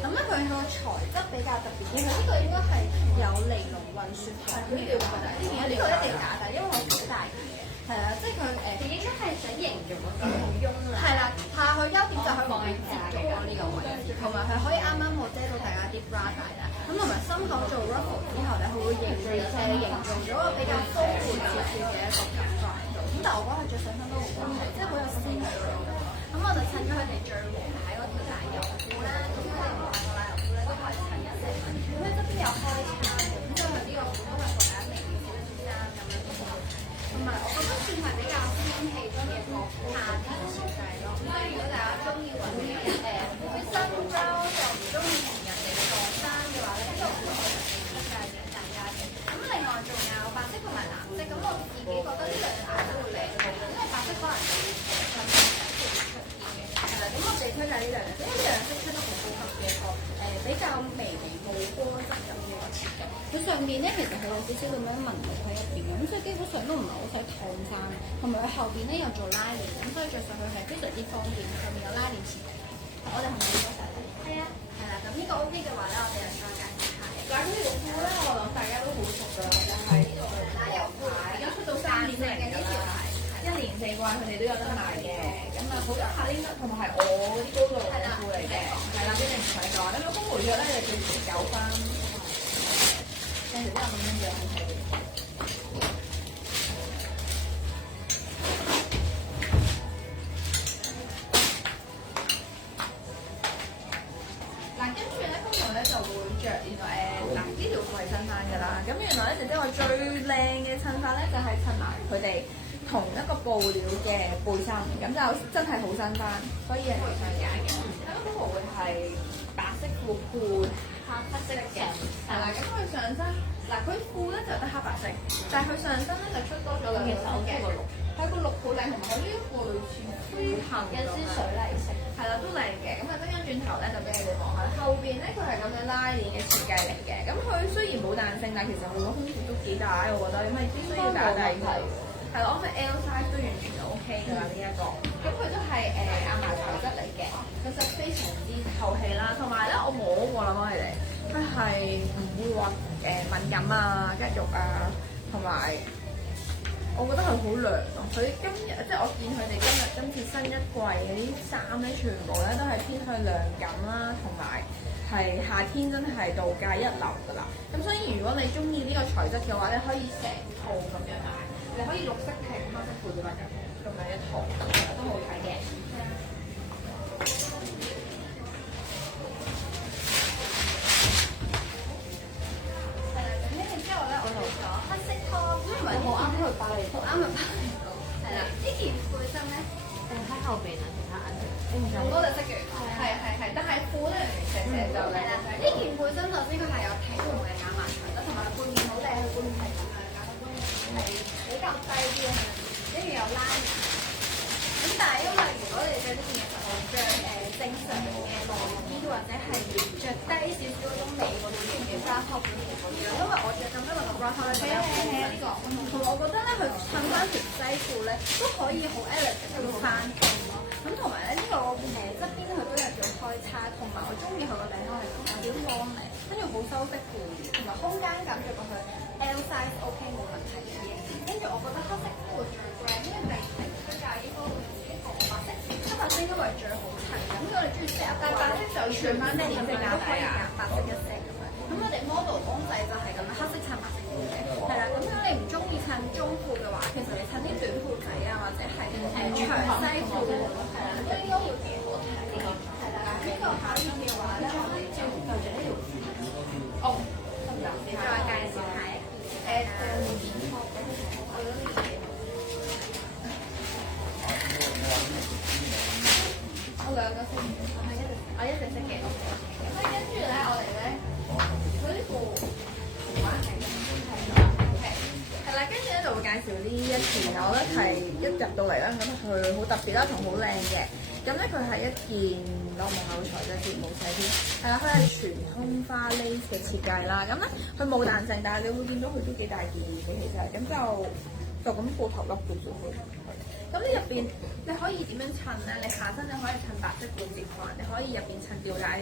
咁咧佢個材質比較特別啲，佢呢個應該係有尼龍混雪紡呢個我覺得呢個一定假，但係因為我好大件嘅，係啊，即係佢應該係想形容嗰個好慵懶。係啦，下佢優點就係佢唔接咗呢個位置，同埋佢可以啱啱好遮到大家啲 bra 帶啦。咁同埋心口做 ruffle 之後咧，佢會營造咗一個比較豐滿少少嘅一個感覺喺度。咁但係我覺得佢着上身都好光氣，即係好有鮮味嘅感覺。咁我就襯咗佢哋最黃喺嗰條奶油褲啦。咁佢哋兩個奶油褲咧都可以襯一成蚊。咁佢側邊有開叉嘅，咁所以佢呢個褲都係個大家明少少衫咁樣都好。同埋我覺得算係比較仙氣啲嘅個夏天設計咯。咁所以如果大家中意揾啲啲新 bra 又唔中意同人哋撞衫嘅話咧，呢個褲係幾推介俾大家嘅。咁另外仲有白色同埋藍色，咁我自己覺得呢兩個顏色會靚啲，因為白色可能就會襯衫會出啲嘅。係啦，咁我哋推介呢兩樣色，因為呢兩樣色出得好高級嘅一個比較微冇波質感嘅一個設計。佢上面咧其實佢有少少咁樣紋路喺入邊嘅，咁所以基本上都唔係好使燙衫，同埋佢後邊咧又做拉鏈，咁所以着上去係非常之方便。上面有拉鏈設計，我哋係咪要晒咧？係啊，係啦。咁呢個 OK 嘅話咧，我哋就再介紹下。嗱，咁呢條褲咧，我諗大家都好熟㗎，就係呢個奶油褲，而家出到3.0嘅呢條牌，1年4季佢哋都有得賣嘅。咁啊，好多客拎得，同埋係我啲高度嘅褲嚟嘅，係啦，一定唔使講。咁啊，風梅約咧就叫9分。有條都有咁樣樣睇嘅。嗱，跟住咧，通常咧就會着原來嗱呢條褲係襯翻㗎啦。咁原來咧，姐姐話最靚嘅襯法咧就係襯埋佢哋同一個布料嘅背心，咁就真係好新翻，所以係幾想揀嘅。咁 Coco 會係白色褲配黑色嘅，係啦。咁佢上身嗱，佢褲咧就得黑白色，但係佢上身咧就出多咗兩個手嘅，係個綠好靚，同埋佢呢一個類似飛行有啲水泥色，係啦都靚嘅。咁啊，跟住轉頭咧就俾你哋望下，後邊咧佢係咁樣拉鏈嘅設計嚟嘅。咁佢雖然冇彈性，但係其實佢個胸線都幾大，我覺得，因為必須要打底佢。係咯，我覺得 L size 都完全 OK 㗎啦呢一個。咁佢都係亞麻材質嚟嘅，其實非常之透氣啦。同埋咧，我摸過啦，幫你哋，佢係唔會話敏感啊、吉肉啊，同埋我覺得係好涼咯。佢今日即係我見佢哋今次新一季嗰啲衫咧，全部咧都係偏向涼感啦，同埋係夏天真係度假一流㗎啦。咁所以如果你中意呢個材質嘅話咧，可以成套咁樣買。你可以綠色配黑色配都得㗎，咁樣一套都好睇嘅。係啦，咁跟住之後咧，我做咗黑色 top，因為好啱佢巴黎，好啱佢巴黎。係啦，呢件背心咧，喺後邊啊，其他顏色。好多隻色嘅，係，但係褲咧成就靚啦。呢件背心首先佢係有挺同嘅亞麻材質，同埋佢背面好靚，佢背面係咁樣㗎，係比較低啲嘅，跟住有拉鏈。咁但係因為如果你着呢件其實我着正常嘅內衣或者係着低少少嗰種美嗰種嘅 bra top 嗰啲，因為我着咁多個 bra top 咧，呢個同埋我覺得咧佢襯翻條西褲咧都可以好 elegant 咁翻工咯。咁同埋咧呢個側邊佢都有做開叉，同埋我中意佢個領口係有啲方領，跟住好修飾褲，同埋空間感着過去 L size OK 冇問題嘅。跟住我覺得黑色褲最貴，因為係推介應該會自己同白色，黑白色因為最好襯。咁如果你中意 set 但白色就全翻咩顏色都可以揀白色一 set 咁樣。咁我哋 model 公仔就係咁樣，黑色襯白色褲嘅。係啦，咁如果你唔中意襯中褲嘅話，其實你襯啲短褲仔啊，或者係長西褲，係啦，都應該會幾好睇。係啦，呢個可以嘅話咧，我哋就就着呢條褲。哦，得唔得？你再介紹下一件我兩個色，我一隻色嘅。咁跟住咧，我哋咧，佢呢個玩係係啦，跟住咧就會介紹呢一件，我覺得係一入到嚟咧，覺得佢好特別啦，同好靚嘅。咁咧佢係一件我望下個材質先，冇寫添。係啦，佢係全空花 lace 嘅設計啦。咁咧佢冇彈性，但係你會見到佢都幾大件嘅其實。咁就咁過頭笠嘅啫。咁呢入邊你可以點樣襯咧？你下身你可以襯白色半截裙，你可以入邊襯吊帶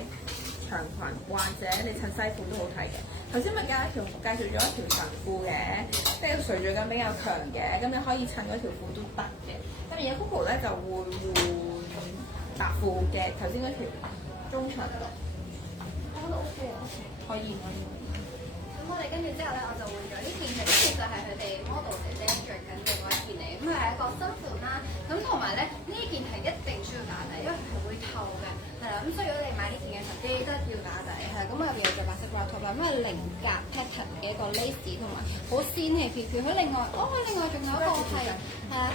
長裙，或者你襯西褲都好睇嘅。頭先咪介紹咗一條長褲嘅，即係垂墜感比較強嘅，咁你可以襯嗰條褲都得嘅。咁而家 Coco 咧就會換白褲嘅，頭先嗰條中長度，我覺得 OK 啊，可以。咁我哋跟住之後咧，我就換咗呢件，其實就係佢哋 model 姐姐着緊嘅嗰一件嚟，咁佢係一個新款啦。咁同埋咧，呢件係一定需要打底，因為佢係會透嘅，係啦。咁所以如果你買呢件嘅時候，記得要打底，係啦。咁我入邊有着白色 bra top 啦，咁係菱格 pattern 嘅一個 lace 同埋好仙氣飄飄。佢另外仲有一個係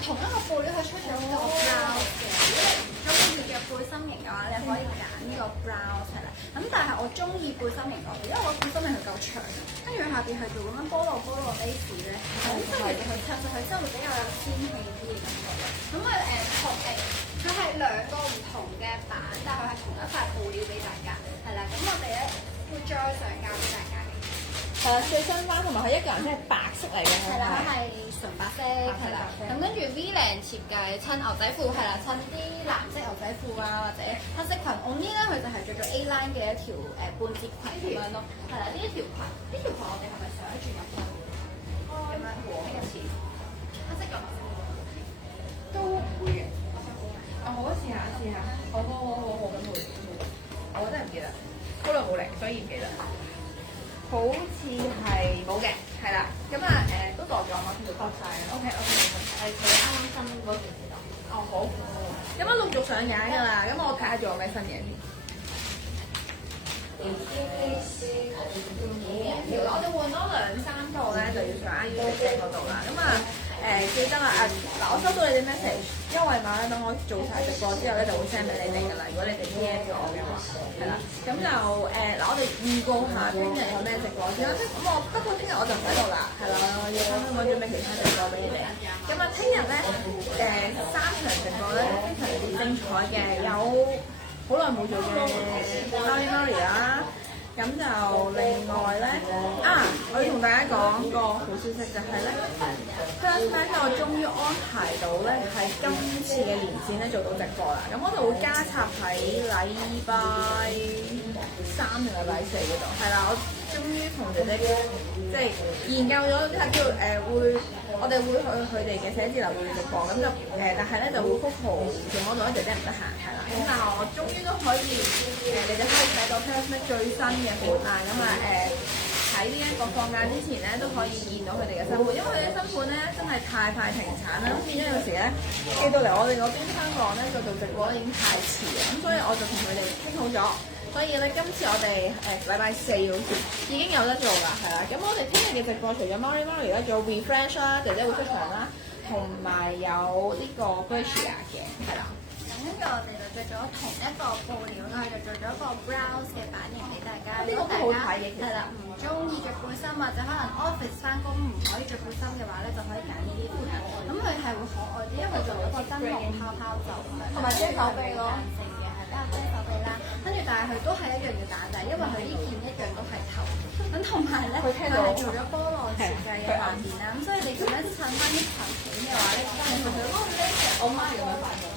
同一個布料佢出咗個 blouse 嘅。如果你唔中意着背心型嘅話，你可以揀呢個 blouse 係啦。咁但係我中意背心型多啲，因為我背心型佢夠長，跟住下邊係做咁樣菠蘿 lace 咧，咁所以其實佢插上去之後會比較有仙氣啲嘅感覺。咁佢係兩個唔同嘅版，但係佢係同一塊布料俾大家，係啦。咁我哋咧會再上架俾大家嘅。係啦，最新版同埋佢一個顏色係白色嚟嘅，係啦，佢係純白色，係啦。咁跟住 V 領設計，襯牛仔褲係啦，襯啲藍色牛仔褲啊，或者黑色裙。我呢咧佢就係着咗 A line 嘅一條半截裙咁樣咯。係啦，呢一條裙我哋係咪上一轉入去？咁樣黃呢個詞，黑色嘅都會嘅。啊，好啊，試下。好，咁會。我真係唔記得，好耐冇嚟，所以唔記得。好似係冇嘅，係啦。咁都落咗嘛，全部落晒。OK，係佢啱啱新嗰件時候。哦，好。咁陸續上架㗎啦。咁我睇下仲有咩新嘢先。我哋換多2-3套咧，就要上 IU 嗰度啦。咁記得啦嗱，我收到你啲 message，優惠碼咧，等我做晒直播之後咧，就會 send 俾你哋㗎啦。如果你哋 PM 咗我嘅話，係啦，咁就嗱，我哋預告下聽日有咩直播先啦。咁不過聽日我就唔喺度啦，係啦，我要翻香港準備其他直播俾你哋。咁啊，聽日咧3場直播咧非常之精彩嘅，有好耐冇做嘅 Mary 啦。咁就另外咧我要同大家講個好消息就係咧 First Bank 我終於安排到咧喺今次嘅連線咧做到直播啦。咁我就會加插喺禮拜3定禮拜4嗰度，係啦，我終於同姐姐即係研究咗，即係叫我哋會去佢哋嘅寫字樓度直播，咁就但係咧就會 Coco 做嗰度咧，姐姐唔得閒，係啦，咁但係我終於都可以你哋可以睇到 First Bank 最新嘅款啦，咁喺呢一個放假之前咧都可以見到佢哋嘅新款，因為佢哋新款咧真係太快停產啦，咁變咗有時咧寄到嚟我哋嗰邊香港咧就做直播已經太遲啦，咁所以我就同佢哋傾好咗，所以咧今次我哋禮拜4好似已經有得做啦，係啦，咁我哋聽日嘅直播除咗 Mary 咧，仲有 Refresh 啦，姐姐會出場啦，同埋有呢個 Gracia 嘅，係啦。跟住我哋就着咗同一個布料啦，就做咗一個 blouse 嘅版型俾大家。呢個都好睇嘅，係啦，唔中意着背心或者可能 office 翻工唔可以着背心嘅話咧，就可以揀呢啲款。咁佢係會可愛啲，因為佢做咗個燈籠泡泡袖咁樣，同埋遮手臂咯，性嘅係比較遮手臂啦。跟住但係佢都係一樣要打底，因為佢呢件一樣都係頭。咁同埋咧，佢係做咗波浪設計嘅下邊啦，咁所以你咁樣襯翻啲裙片嘅話咧，其實佢嗰個 lace 我媽咁樣擺嘅。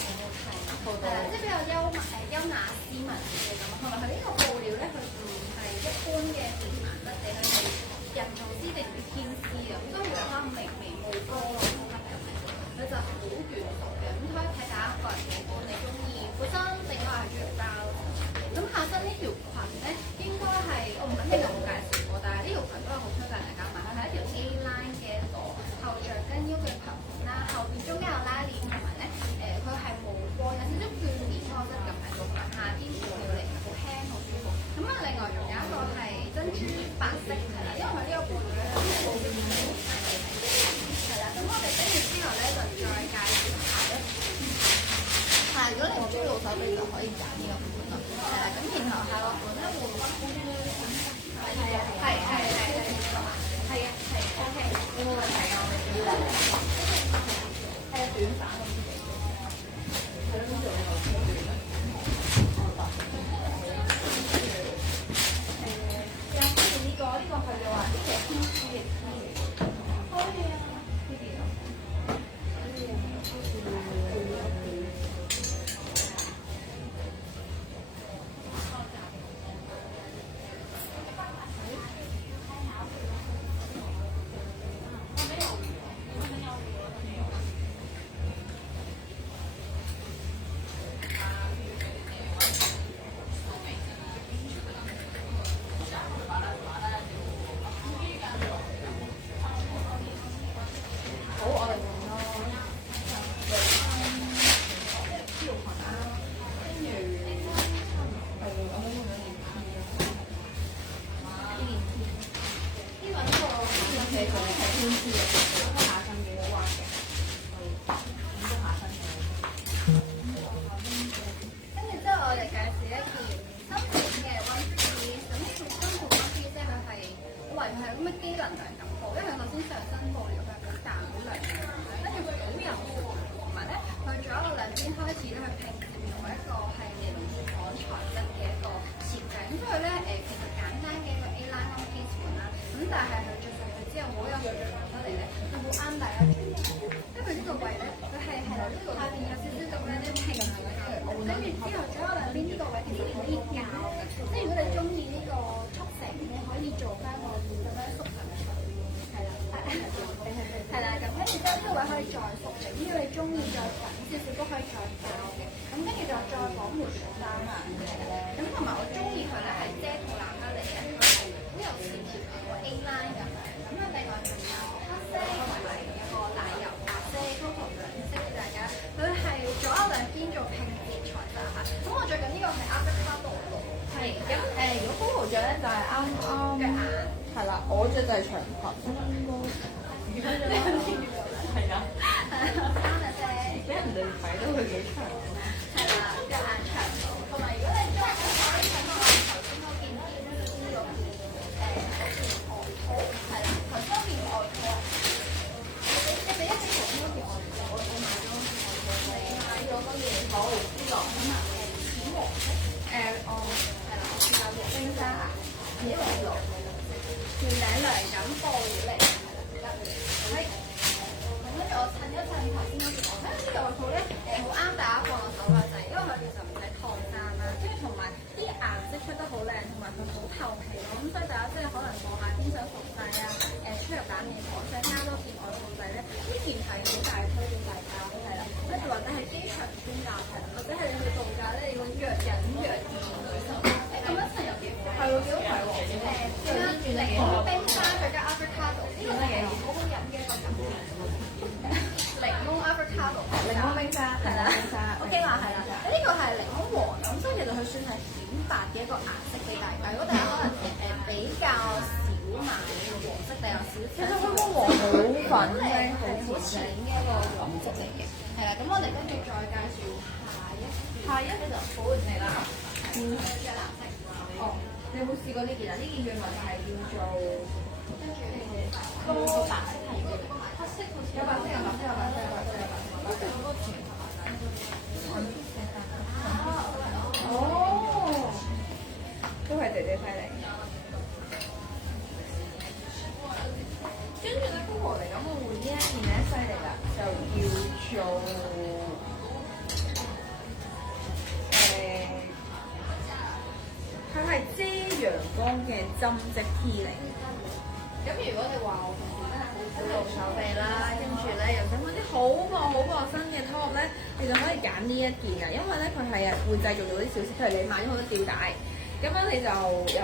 係啦，即係比較優雅斯文嘅咁，同埋佢呢個布料咧，佢唔係一般嘅自然質地，佢係人造絲定唔天絲啊，咁所以佢可能微冇波浪咁樣，佢就好圓熟嘅，咁可以睇大家個人嘅觀你中意本身定話係中意包。咁下身呢條裙咧，應該係我唔肯定有冇介紹過，但係呢條裙都係好推介大家買，佢係一條 A line 嘅一個後著跟腰嘅裙款啦，後邊中間有拉鏈，同埋咧佢係冇波，有少少絹棉嗰個質感喺度，夏天布料嚟嘅，好輕好舒服。咁啊，另外仲有一個係珍珠白色係啦，因為佢呢個布料咧係冇邊邊係啦。咁我哋跟住之後咧就再介紹下一款，係如果你唔中意露手臂就可以揀呢個款啦。係啦，咁然後下個款咧會係啊，OK，有冇問題啊？我哋主要係短版咁嘅。呢個佢就話呢個天絲嘅絲，可以啊，呢邊啊，如果 Coco 着咧就係啱啱嘅眼，係啦，我着就係長裙。係啊。人哋睇到佢幾長。係啦，嘅眼長度，同埋如果你中意可以睇到我頭先嗰件呢個外套，係啦，頭先嗰件外套，你俾一隻圖嗰件外套，我買咗嗰件好呢個淺黃色，係啦，我試下黃冰沙啊，呢個係條領涼感布料嚟嘅，係。跟住我襯一襯頭先嗰件外套，呢個外套咧好啱大家放落手啦，就係因為佢其實唔使燙衫啦，跟住同埋啲顏色出得好靚，同埋佢好透氣咯，咁所以大家即係可能過夏天想防曬啊，出入冷氣房想加多件外套仔咧，呢件係好大推薦大家係啦，跟住或者係機場穿搭係啦，或者係你去度假咧，你要若隱若現女生，咁一層又幾好，係喎幾好睇喎，檸檬冰沙再加 avocado，呢個係好好飲嘅一個感覺。檸檬 avocado，檸檬冰沙係啦冰沙，OK 啦，係啦，呢個係檸檬黃咁，所以其實佢算係顯白嘅一個顏色俾大家。如果大家可能比較少買呢個黃色，比較少，其實佢個黃好粉咧，係好淺嘅一個黃色嚟嘅。係啦，咁我哋跟住再介紹下一個就好嚟啦，係嘅藍色。哦，你有冇試過呢件啊？呢件原來就係叫做跟住個白色係黑色，好似有白色有白色有白色有白色有白色。哦，都係姐姐犀利。跟住咧，公婆嚟講，我換呢一件咧犀利啦，就叫做佢係遮陽光嘅針織 T 嚟。咁如果你話我平時真係好露手臂啦，跟住咧又想嗰啲好薄身嘅 top 咧，你就可以揀呢一件啊，因為咧佢係會製造到啲小飾，譬如你買咗好多吊帶，咁樣你就又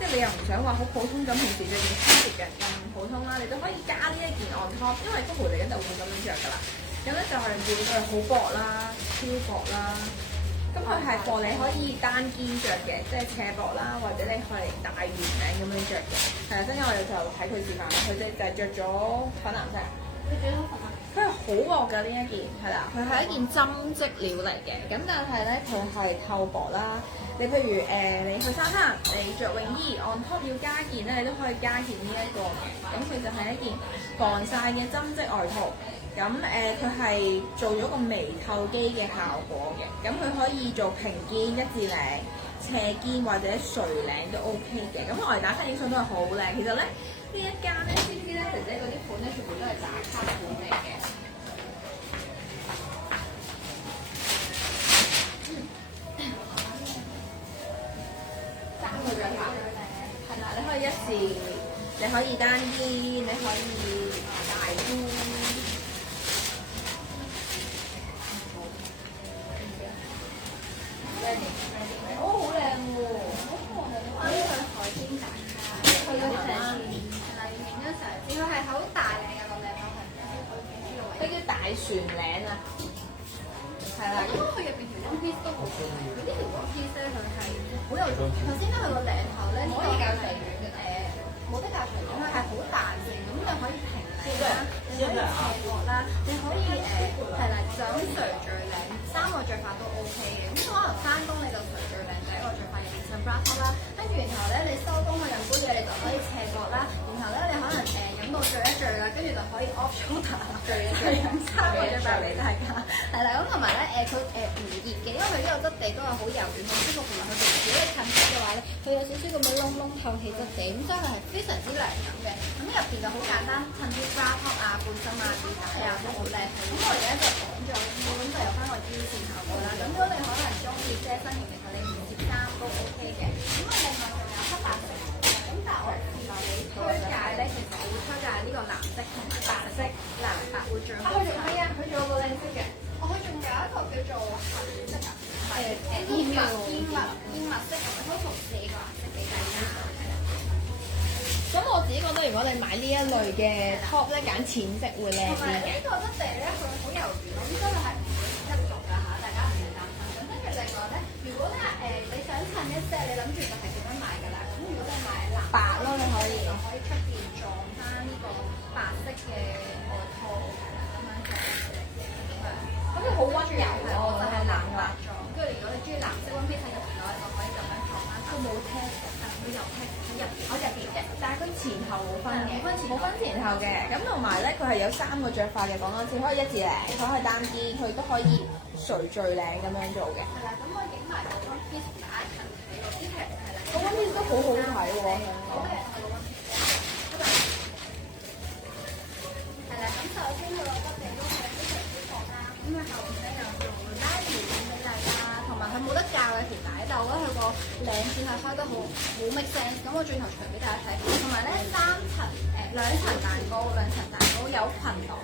即係你又唔想話好普通咁，平時著件 T 恤咁普通啦，你就可以加呢一件 on top，因為公婆嚟緊就會咁樣着噶啦，咁咧就係叫佢好薄啦，超薄啦。咁佢係貨你可以單肩着嘅，即係斜膊啦，或者你可以大圓領咁樣着嘅。係啊，陣間我哋就睇佢示範啦。佢就係着咗粉藍色。佢着咗粉藍。佢係好薄㗎呢一件，係啦，佢係一件針織料嚟嘅。咁但係咧，佢係透薄啦。你譬如你去沙灘，你着泳衣 on top 要加件咧，你都可以加件呢一個嘅。咁佢就係一件防曬嘅針織外套。咁佢係做咗個微透肌嘅效果嘅，咁佢可以做平肩、一字領、斜肩或者垂領都 OK 嘅。咁我哋打翻影相都係好靚。其實咧呢一間咧 CC 咧姐姐嗰啲款咧全部都係打卡款嚟嘅。3個着法，係啦，你可以一字，你可以單肩，你可以大腰。哦，好靚喎！呢個係海天大卡，佢嗰啲係啦，要影張相。佢係好大嘅個領口係，佢叫大船領啊，係啦。因為佢入邊條 one piece 都好靚，佢呢條 one piece 咧佢係好有，頭先咧佢個領頭咧可以較長遠嘅冇得較長遠，佢係好彈性，咁你可以平領啦，你可以斜角啦，你可以係啦，就咁垂墜領，3個着法都 OK 嘅。咁可能翻工你就垂墜領第一個着法入邊襯 bra top 啦，跟住然後咧你收工去飲杯嘢你就可以斜角啦，然後咧你可能飲到醉一醉啦，跟住就可以 off shoulder 醉一醉，咁3個着法俾大家。係啦，咁同埋咧佢唔熱嘅，因為佢呢個質地都係好柔軟好舒服，同埋佢如果你襯起嘅話咧，佢有少少咁嘅窿窿透氣質地，咁所以佢係非常之涼感嘅。咁入邊就好簡單，襯啲 bra top 啊、背心啊、吊帶啊都好靚。咁我而家就綁咗腰，咁就有翻個腰線效果啦。咁如果你可能中意遮身形，其實你唔貼衫都 OK 嘅。咁啊，另外仲有黑白色，咁但係我試下你推介咧，其實我會推介呢個藍色同埋白色，藍白會最好。佢仲係啊，佢仲有個靚色嘅。佢仲有一個叫做黑色啊，燕麥色，我都同4個顏色俾大家。咁我自己覺得，如果你買呢一類嘅 top 咧，揀淺色會靚啲嘅。呢個質地咧，佢好柔軟咯，咁所以係唔會一族㗎嚇，大家唔使擔心。咁跟住另外咧，如果咧你想襯一 set，你諗住就係點樣買㗎啦？咁如果你買藍白咯，你可以出邊撞翻呢個白色嘅外套，係啦，咁樣就咁冇分前後嘅，咁同埋咧佢係有3個着法嘅，講多次，可以一字領，佢可以單肩，佢都可以垂墜領咁樣做嘅。係啦，咁我影埋個 one piece 同大家一齊睇個啲係啦。個 one piece 都好好睇喎。好嘅，我個 one piece。係啦，咁首先佢個質地都係非常舒服啦。咁佢後邊咧又做拉鏈俾大家，同埋佢冇得教嘅條帶，但我覺得佢個領子係開得好 make sense。咁我轉頭除俾大家睇，同埋咧2層蛋糕有裙袋，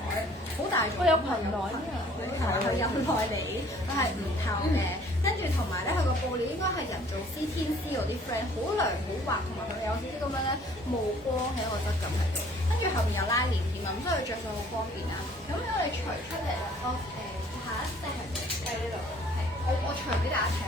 好大個。有裙袋啊！係啊，佢有內裏，佢係唔透嘅。跟住同埋咧，佢個布料應該係人造絲天絲嗰啲 friend，好涼好滑，同埋佢有少少咁樣咧冒光嘅一個質感喺度。跟住後面有拉鏈點啊，咁所以佢着上好方便啊。咁我哋除出嚟啦，下一隻係喺呢度，係我除俾大家睇。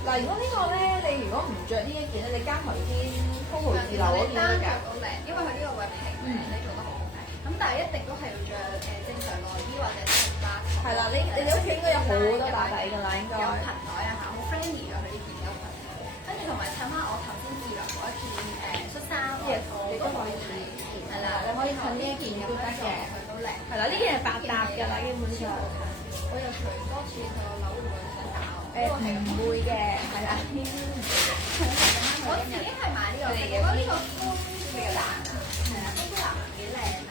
嗱，如果呢個咧，你如果唔着呢一件咧，你加頭先 Coco 字樓嗰件單得㗎。着到靚，因為佢呢個位平咧，你做得好好睇。咁但係一定都係要着正常內衣或者襯衫。係啦，你哋屋企應該有好多打底㗎啦，應該。有裙袋啊嚇，好 friendly 啊佢呢件有裙袋。跟住同埋襯翻我頭先自留嗰一件恤衫，你都可以睇。係啦，你可以襯呢一件都得嘅，佢都靚。係啦，呢件係百搭㗎啦，基本上。我又除多次佢個樓會唔會想打我？唔會嘅，係啦。我自己係買呢個，我覺得呢個寬嘅藍啊，係啊，寬藍幾靚啊。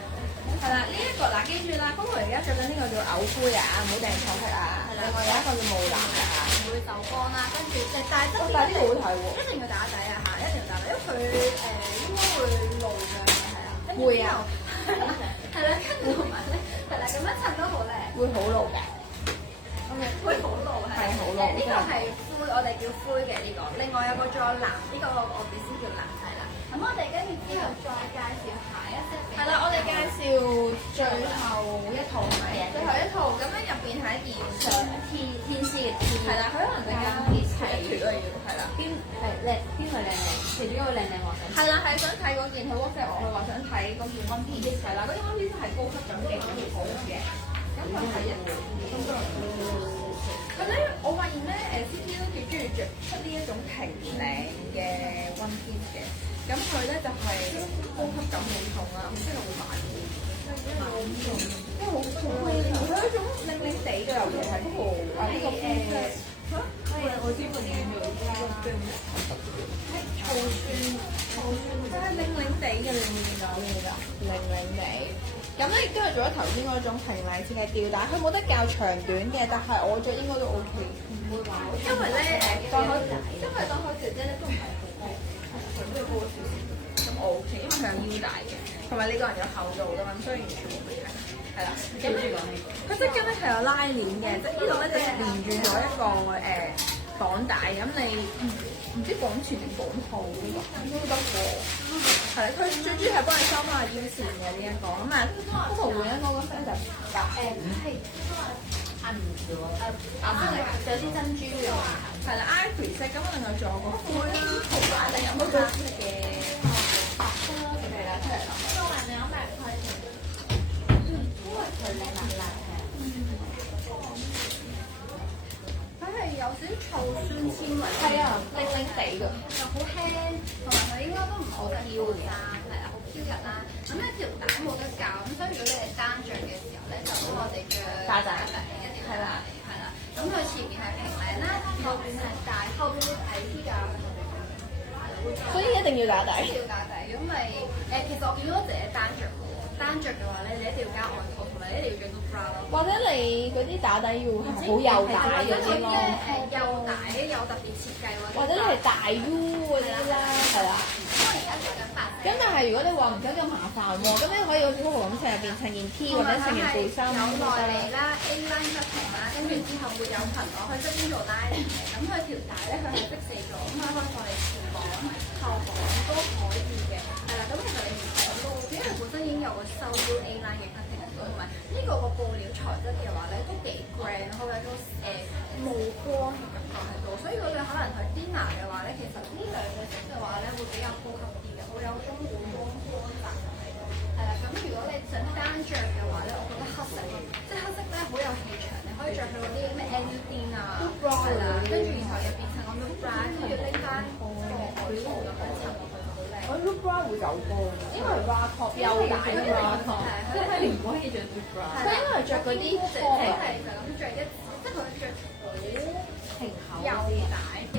係啦，呢一個嗱，記住啦，Coco而家着緊呢個叫偶灰啊，唔好訂錯色啊。另外有一個叫霧藍㗎。唔會走光啦，跟住但係但係呢個好睇喎。一定要打底啊嚇，一定要打底，因為佢應該會露嘅，係啦。會啊。係啦，跟住同埋咧，係啦，咁樣襯都好靚。會好露嘅。會好露係好露。呢個係灰，我哋叫灰嘅呢個。另外有個再藍，呢個我哋先叫藍係啦。咁我哋跟住之後再介紹下一 set。係啦，我哋介紹最後一套係咪？最後一套咁樣入邊係一件上天絲嘅 T。係啦，佢可能更加貼切一脱咯要。係啦。邊個靚靚？其中一個靚靚話緊。係啦，係想睇嗰件，佢 WhatsApp 我，佢話想睇嗰件 one piece。係啦，嗰件 one piece 係高級感嘅，好嘅。咁佢係一佢咧，我發現咧，CP 都幾中意着出呢一種平領嘅 one piece 嘅。咁佢咧就係高級感好重啦，唔知你會買喎。因為好重，佢有一種靚靚地嘅，尤其係嗰個呢個 piece。我知個點樣醋酸，真係靚靚地嘅，你會見到呢個靚靚地。咁咧亦都係做咗頭先嗰種平領線嘅吊帶，佢冇得較長短嘅，但係我着應該都 OK。唔會話好。因為咧當佢姐姐咧都唔係好高，佢都要高少少。咁我 OK，因為佢有腰帶嘅，同埋你個人有厚度㗎嘛，所以完全冇問題。係啦。咁咧佢側跟咧係有拉鏈嘅，即係呢度咧就連住咗一個綁帶，咁你唔知綁前定綁後呢個應該都得喎。係啦，佢最主要係幫你收翻個腰線嘅呢一個，咁啊，Coco 換一個 friend 就係啱嚟㗎，仲有啲珍珠㗎嘛，係啦 ，ivory 色，咁另外仲有個灰啦，同埋另有個白色嘅白色啦，係啦，出嚟啦，呢個係咪有白塊嘅？因為佢靚辣辣嘅。佢係有少少醋酸纖維，係啊，靚靚地㗎，又好輕，同埋佢應該都唔好得腰衫，係啦，好飄逸啦。咁咧條帶冇得教，咁所以如果你係單着嘅時候咧，就幫我哋着打底一定係啦，係啦。咁佢前面係平領啦，後邊係大，後邊會矮啲㗎，所以一定要打底。要打底，如果咪其實我見到姐姐單着嘅喎，單着嘅話咧，你一定要加外套，同埋你一定要着到 bra 咯。或者你嗰啲打底要係好幼帶嗰啲咯，幼帶有特別設計或者你係大 U 嗰啲啦，係啦。因為而家着緊白色。咁但係如果你話唔想咁麻煩喎，咁你可以好似 Coco 咁襯入邊襯件 T 或者襯件背心有內裏啦，A line 不同啦，跟住之後會有裙攞去側邊做拉鏈嘅。咁佢條帶咧，佢係逼死咗，咁佢可以放你前綁、後綁都可以嘅。係啦，咁其實你唔使咯，因為本身已經有個收腰 A line 嘅 cutting 喺度，同埋呢個個布料材質嘅話咧都幾 grand，佢有個冒光嘅感覺喺度，所以如果你可能去 dinner 嘅話咧，其實呢兩個色嘅話咧會比較高級啲嘅，會有種光澤喺度。係啦，咁如果你想單着嘅話咧，我覺得黑色，即係黑色咧好有氣場，你可以着去嗰啲咩 LED 啊，係啦，跟住然後入邊襯個 bra，跟住拎翻個外套咁樣襯落去就好靚。loop bra 會走光，因為 bra top 優大嘅 bra top，即係你唔可以着 loop bra。佢應該係着嗰啲即 top 係就咁着一，即係佢着好平口幼帶嘅。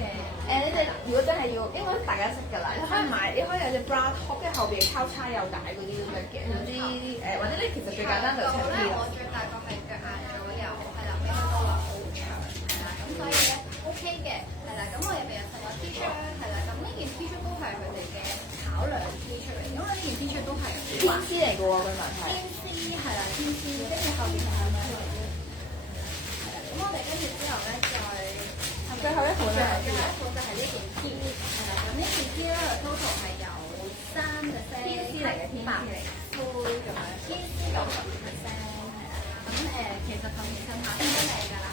你哋如果真係要，應該大家識㗎啦，你可以買，你可以有隻 bra top，跟住後邊交叉有帶嗰啲都得嘅，總之或者你其實最簡單就係咧，我最大個係腳眼左右，係啦，未去到話好長，係啦，咁所以咧 OK 嘅，係啦，咁我入邊有成個 T 恤，係啦，咁呢件 T 恤都係佢哋嘅考量 T 恤嚟，因為呢件 T 恤都係天絲嚟嘅喎，佢問係。天絲係啦，天絲，跟住後邊係咁樣嚟嘅，係啦，咁我哋跟住之後咧最後一款最啊，後一款就係呢件 T，係啦，咁呢件 T 咧 total 係有3%天絲嚟嘅，天絲嚟嘅。灰咁樣，天絲90%係啦，咁其實同其實夏天都嚟㗎啦。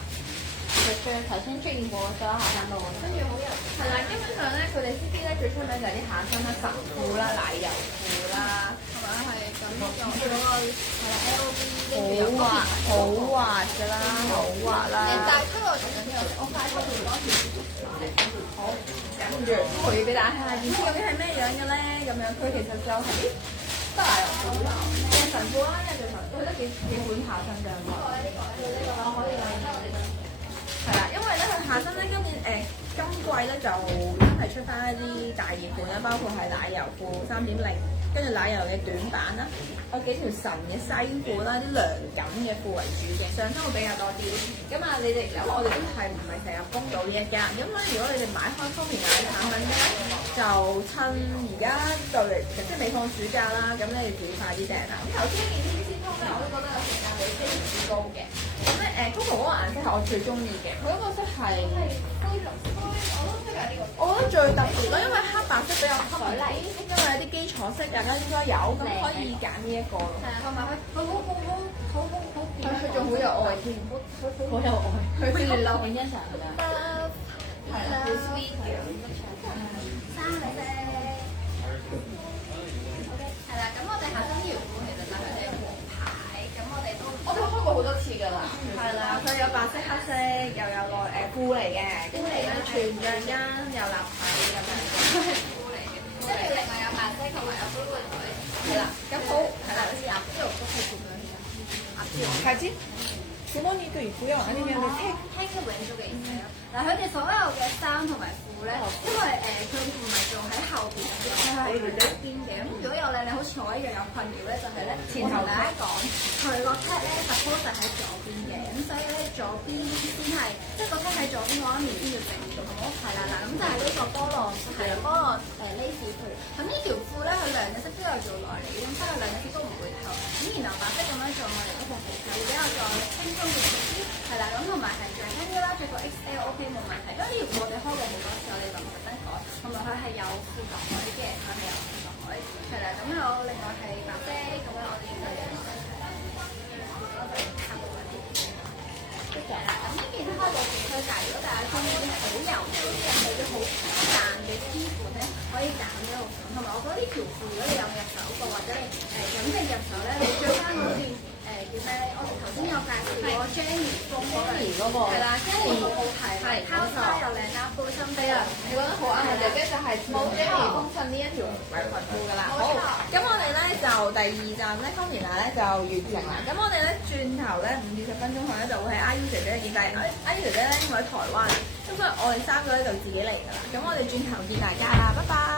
其實頭先出現過所有夏天都跟住好有係啦，基本上咧，佢哋 CP 咧最出名就係啲下身啦、神褲啦、奶油褲啦，係咪係咁用咗個係啦 LV 跟住有好滑好滑㗎啦，好滑啦。大推我仲有我快啲攞條好，跟住我要俾大家睇下件 T 究竟係咩樣嘅咧？咁樣佢其實就係得奶油褲啦，神褲啦，跟住佢都幾款下身嘅。係啦，因為咧佢下身咧今季咧就真係出翻一啲大熱款啦，包括係奶油褲3.0，跟住奶油嘅短版啦，有幾條神嘅西褲啦，啲涼感嘅褲為主嘅，上身會比較多啲。咁啊，你哋因為我哋都係唔係成日供到呢一間，咁所以如果你哋買開方便奶嘅產品咧，就趁而家就嚟即係未放暑假啦，咁你哋自己快啲訂啦。咁頭先呢件天絲通咧，我都覺得有性價比非常之高嘅。咁咧Coco 嗰個顏色係我最中意嘅，佢嗰個色係我覺得最特別咯，因為黑白色比較吸引，因為有啲基礎色大家應該有，咁可以揀呢一個咯。係啊，同埋佢佢仲好有愛添，好有愛，佢先至嬲。影欣賞㗎。係啦，好 sweet 嘅。係啦，咁我哋下身呢條褲其實就係佢哋王牌，咁我哋我哋開過好多次㗎啦。係啦，佢有白色、黑色，又有褲嚟嘅，跟住咧全橡筋，有立體咁樣。褲嚟嘅，跟住另外有白色同埋有灰灰女。係啦，咁好，係啦，阿標都係咁樣嘅，阿標。凯基，請幫你對不要往那邊你聽。聽嘅永都幾正咯。嗱，佢哋所有嘅衫同埋褲咧，因為佢唔係做喺後邊嘅，佢係喺側邊嘅。咁如果有你好似我一樣有困擾咧，就係咧，我同大家講，佢個 tag 咧 suppose 係喺左邊嘅，咁所以咧左邊先係，即係個 tag 喺左邊嗰一面先要整到，好冇？係啦，嗱，咁就係呢個菠蘿，係啦，菠蘿lace 褲。咁呢條褲咧，佢兩隻色都有做內裏，咁所以兩隻色都唔會透。咁然後白色咁樣做我哋嗰個褲就會比較再輕鬆啲啲，係啦，咁同埋係橡筋啦，着個 XL OK 冇問題，因為呢條褲我哋開過好多次，我哋就唔特登改，同埋佢係有褲袋嘅，佢係有褲袋，係啦，咁有另外係白色咁樣，我哋就係啦，咁呢件開過幾推介，如果大家中意啲好油膩嘅、對啲好彈嘅 T 款咧，可以揀呢個款，同埋我覺得呢條褲如果你有入手過或者你準備入手咧，你着翻嗰件叫咩？我哋頭先有介紹過 Jenny 風嗰個，係啦 ，Jenny 好好睇，係交叉又靚啦，背心都有。你講得好啱，姐姐就係冇 Jenny 風襯呢一條圍裙褲㗎啦。好，咁我哋咧就第2站咧，方便奶咧就完成啦。咁我哋咧轉頭咧5至10分鐘後咧就會喺阿 U 姐姐見，但係阿 U 姐姐咧因為喺台灣，咁所以我哋3個咧就自己嚟㗎啦。咁我哋轉頭見大家啦，拜拜。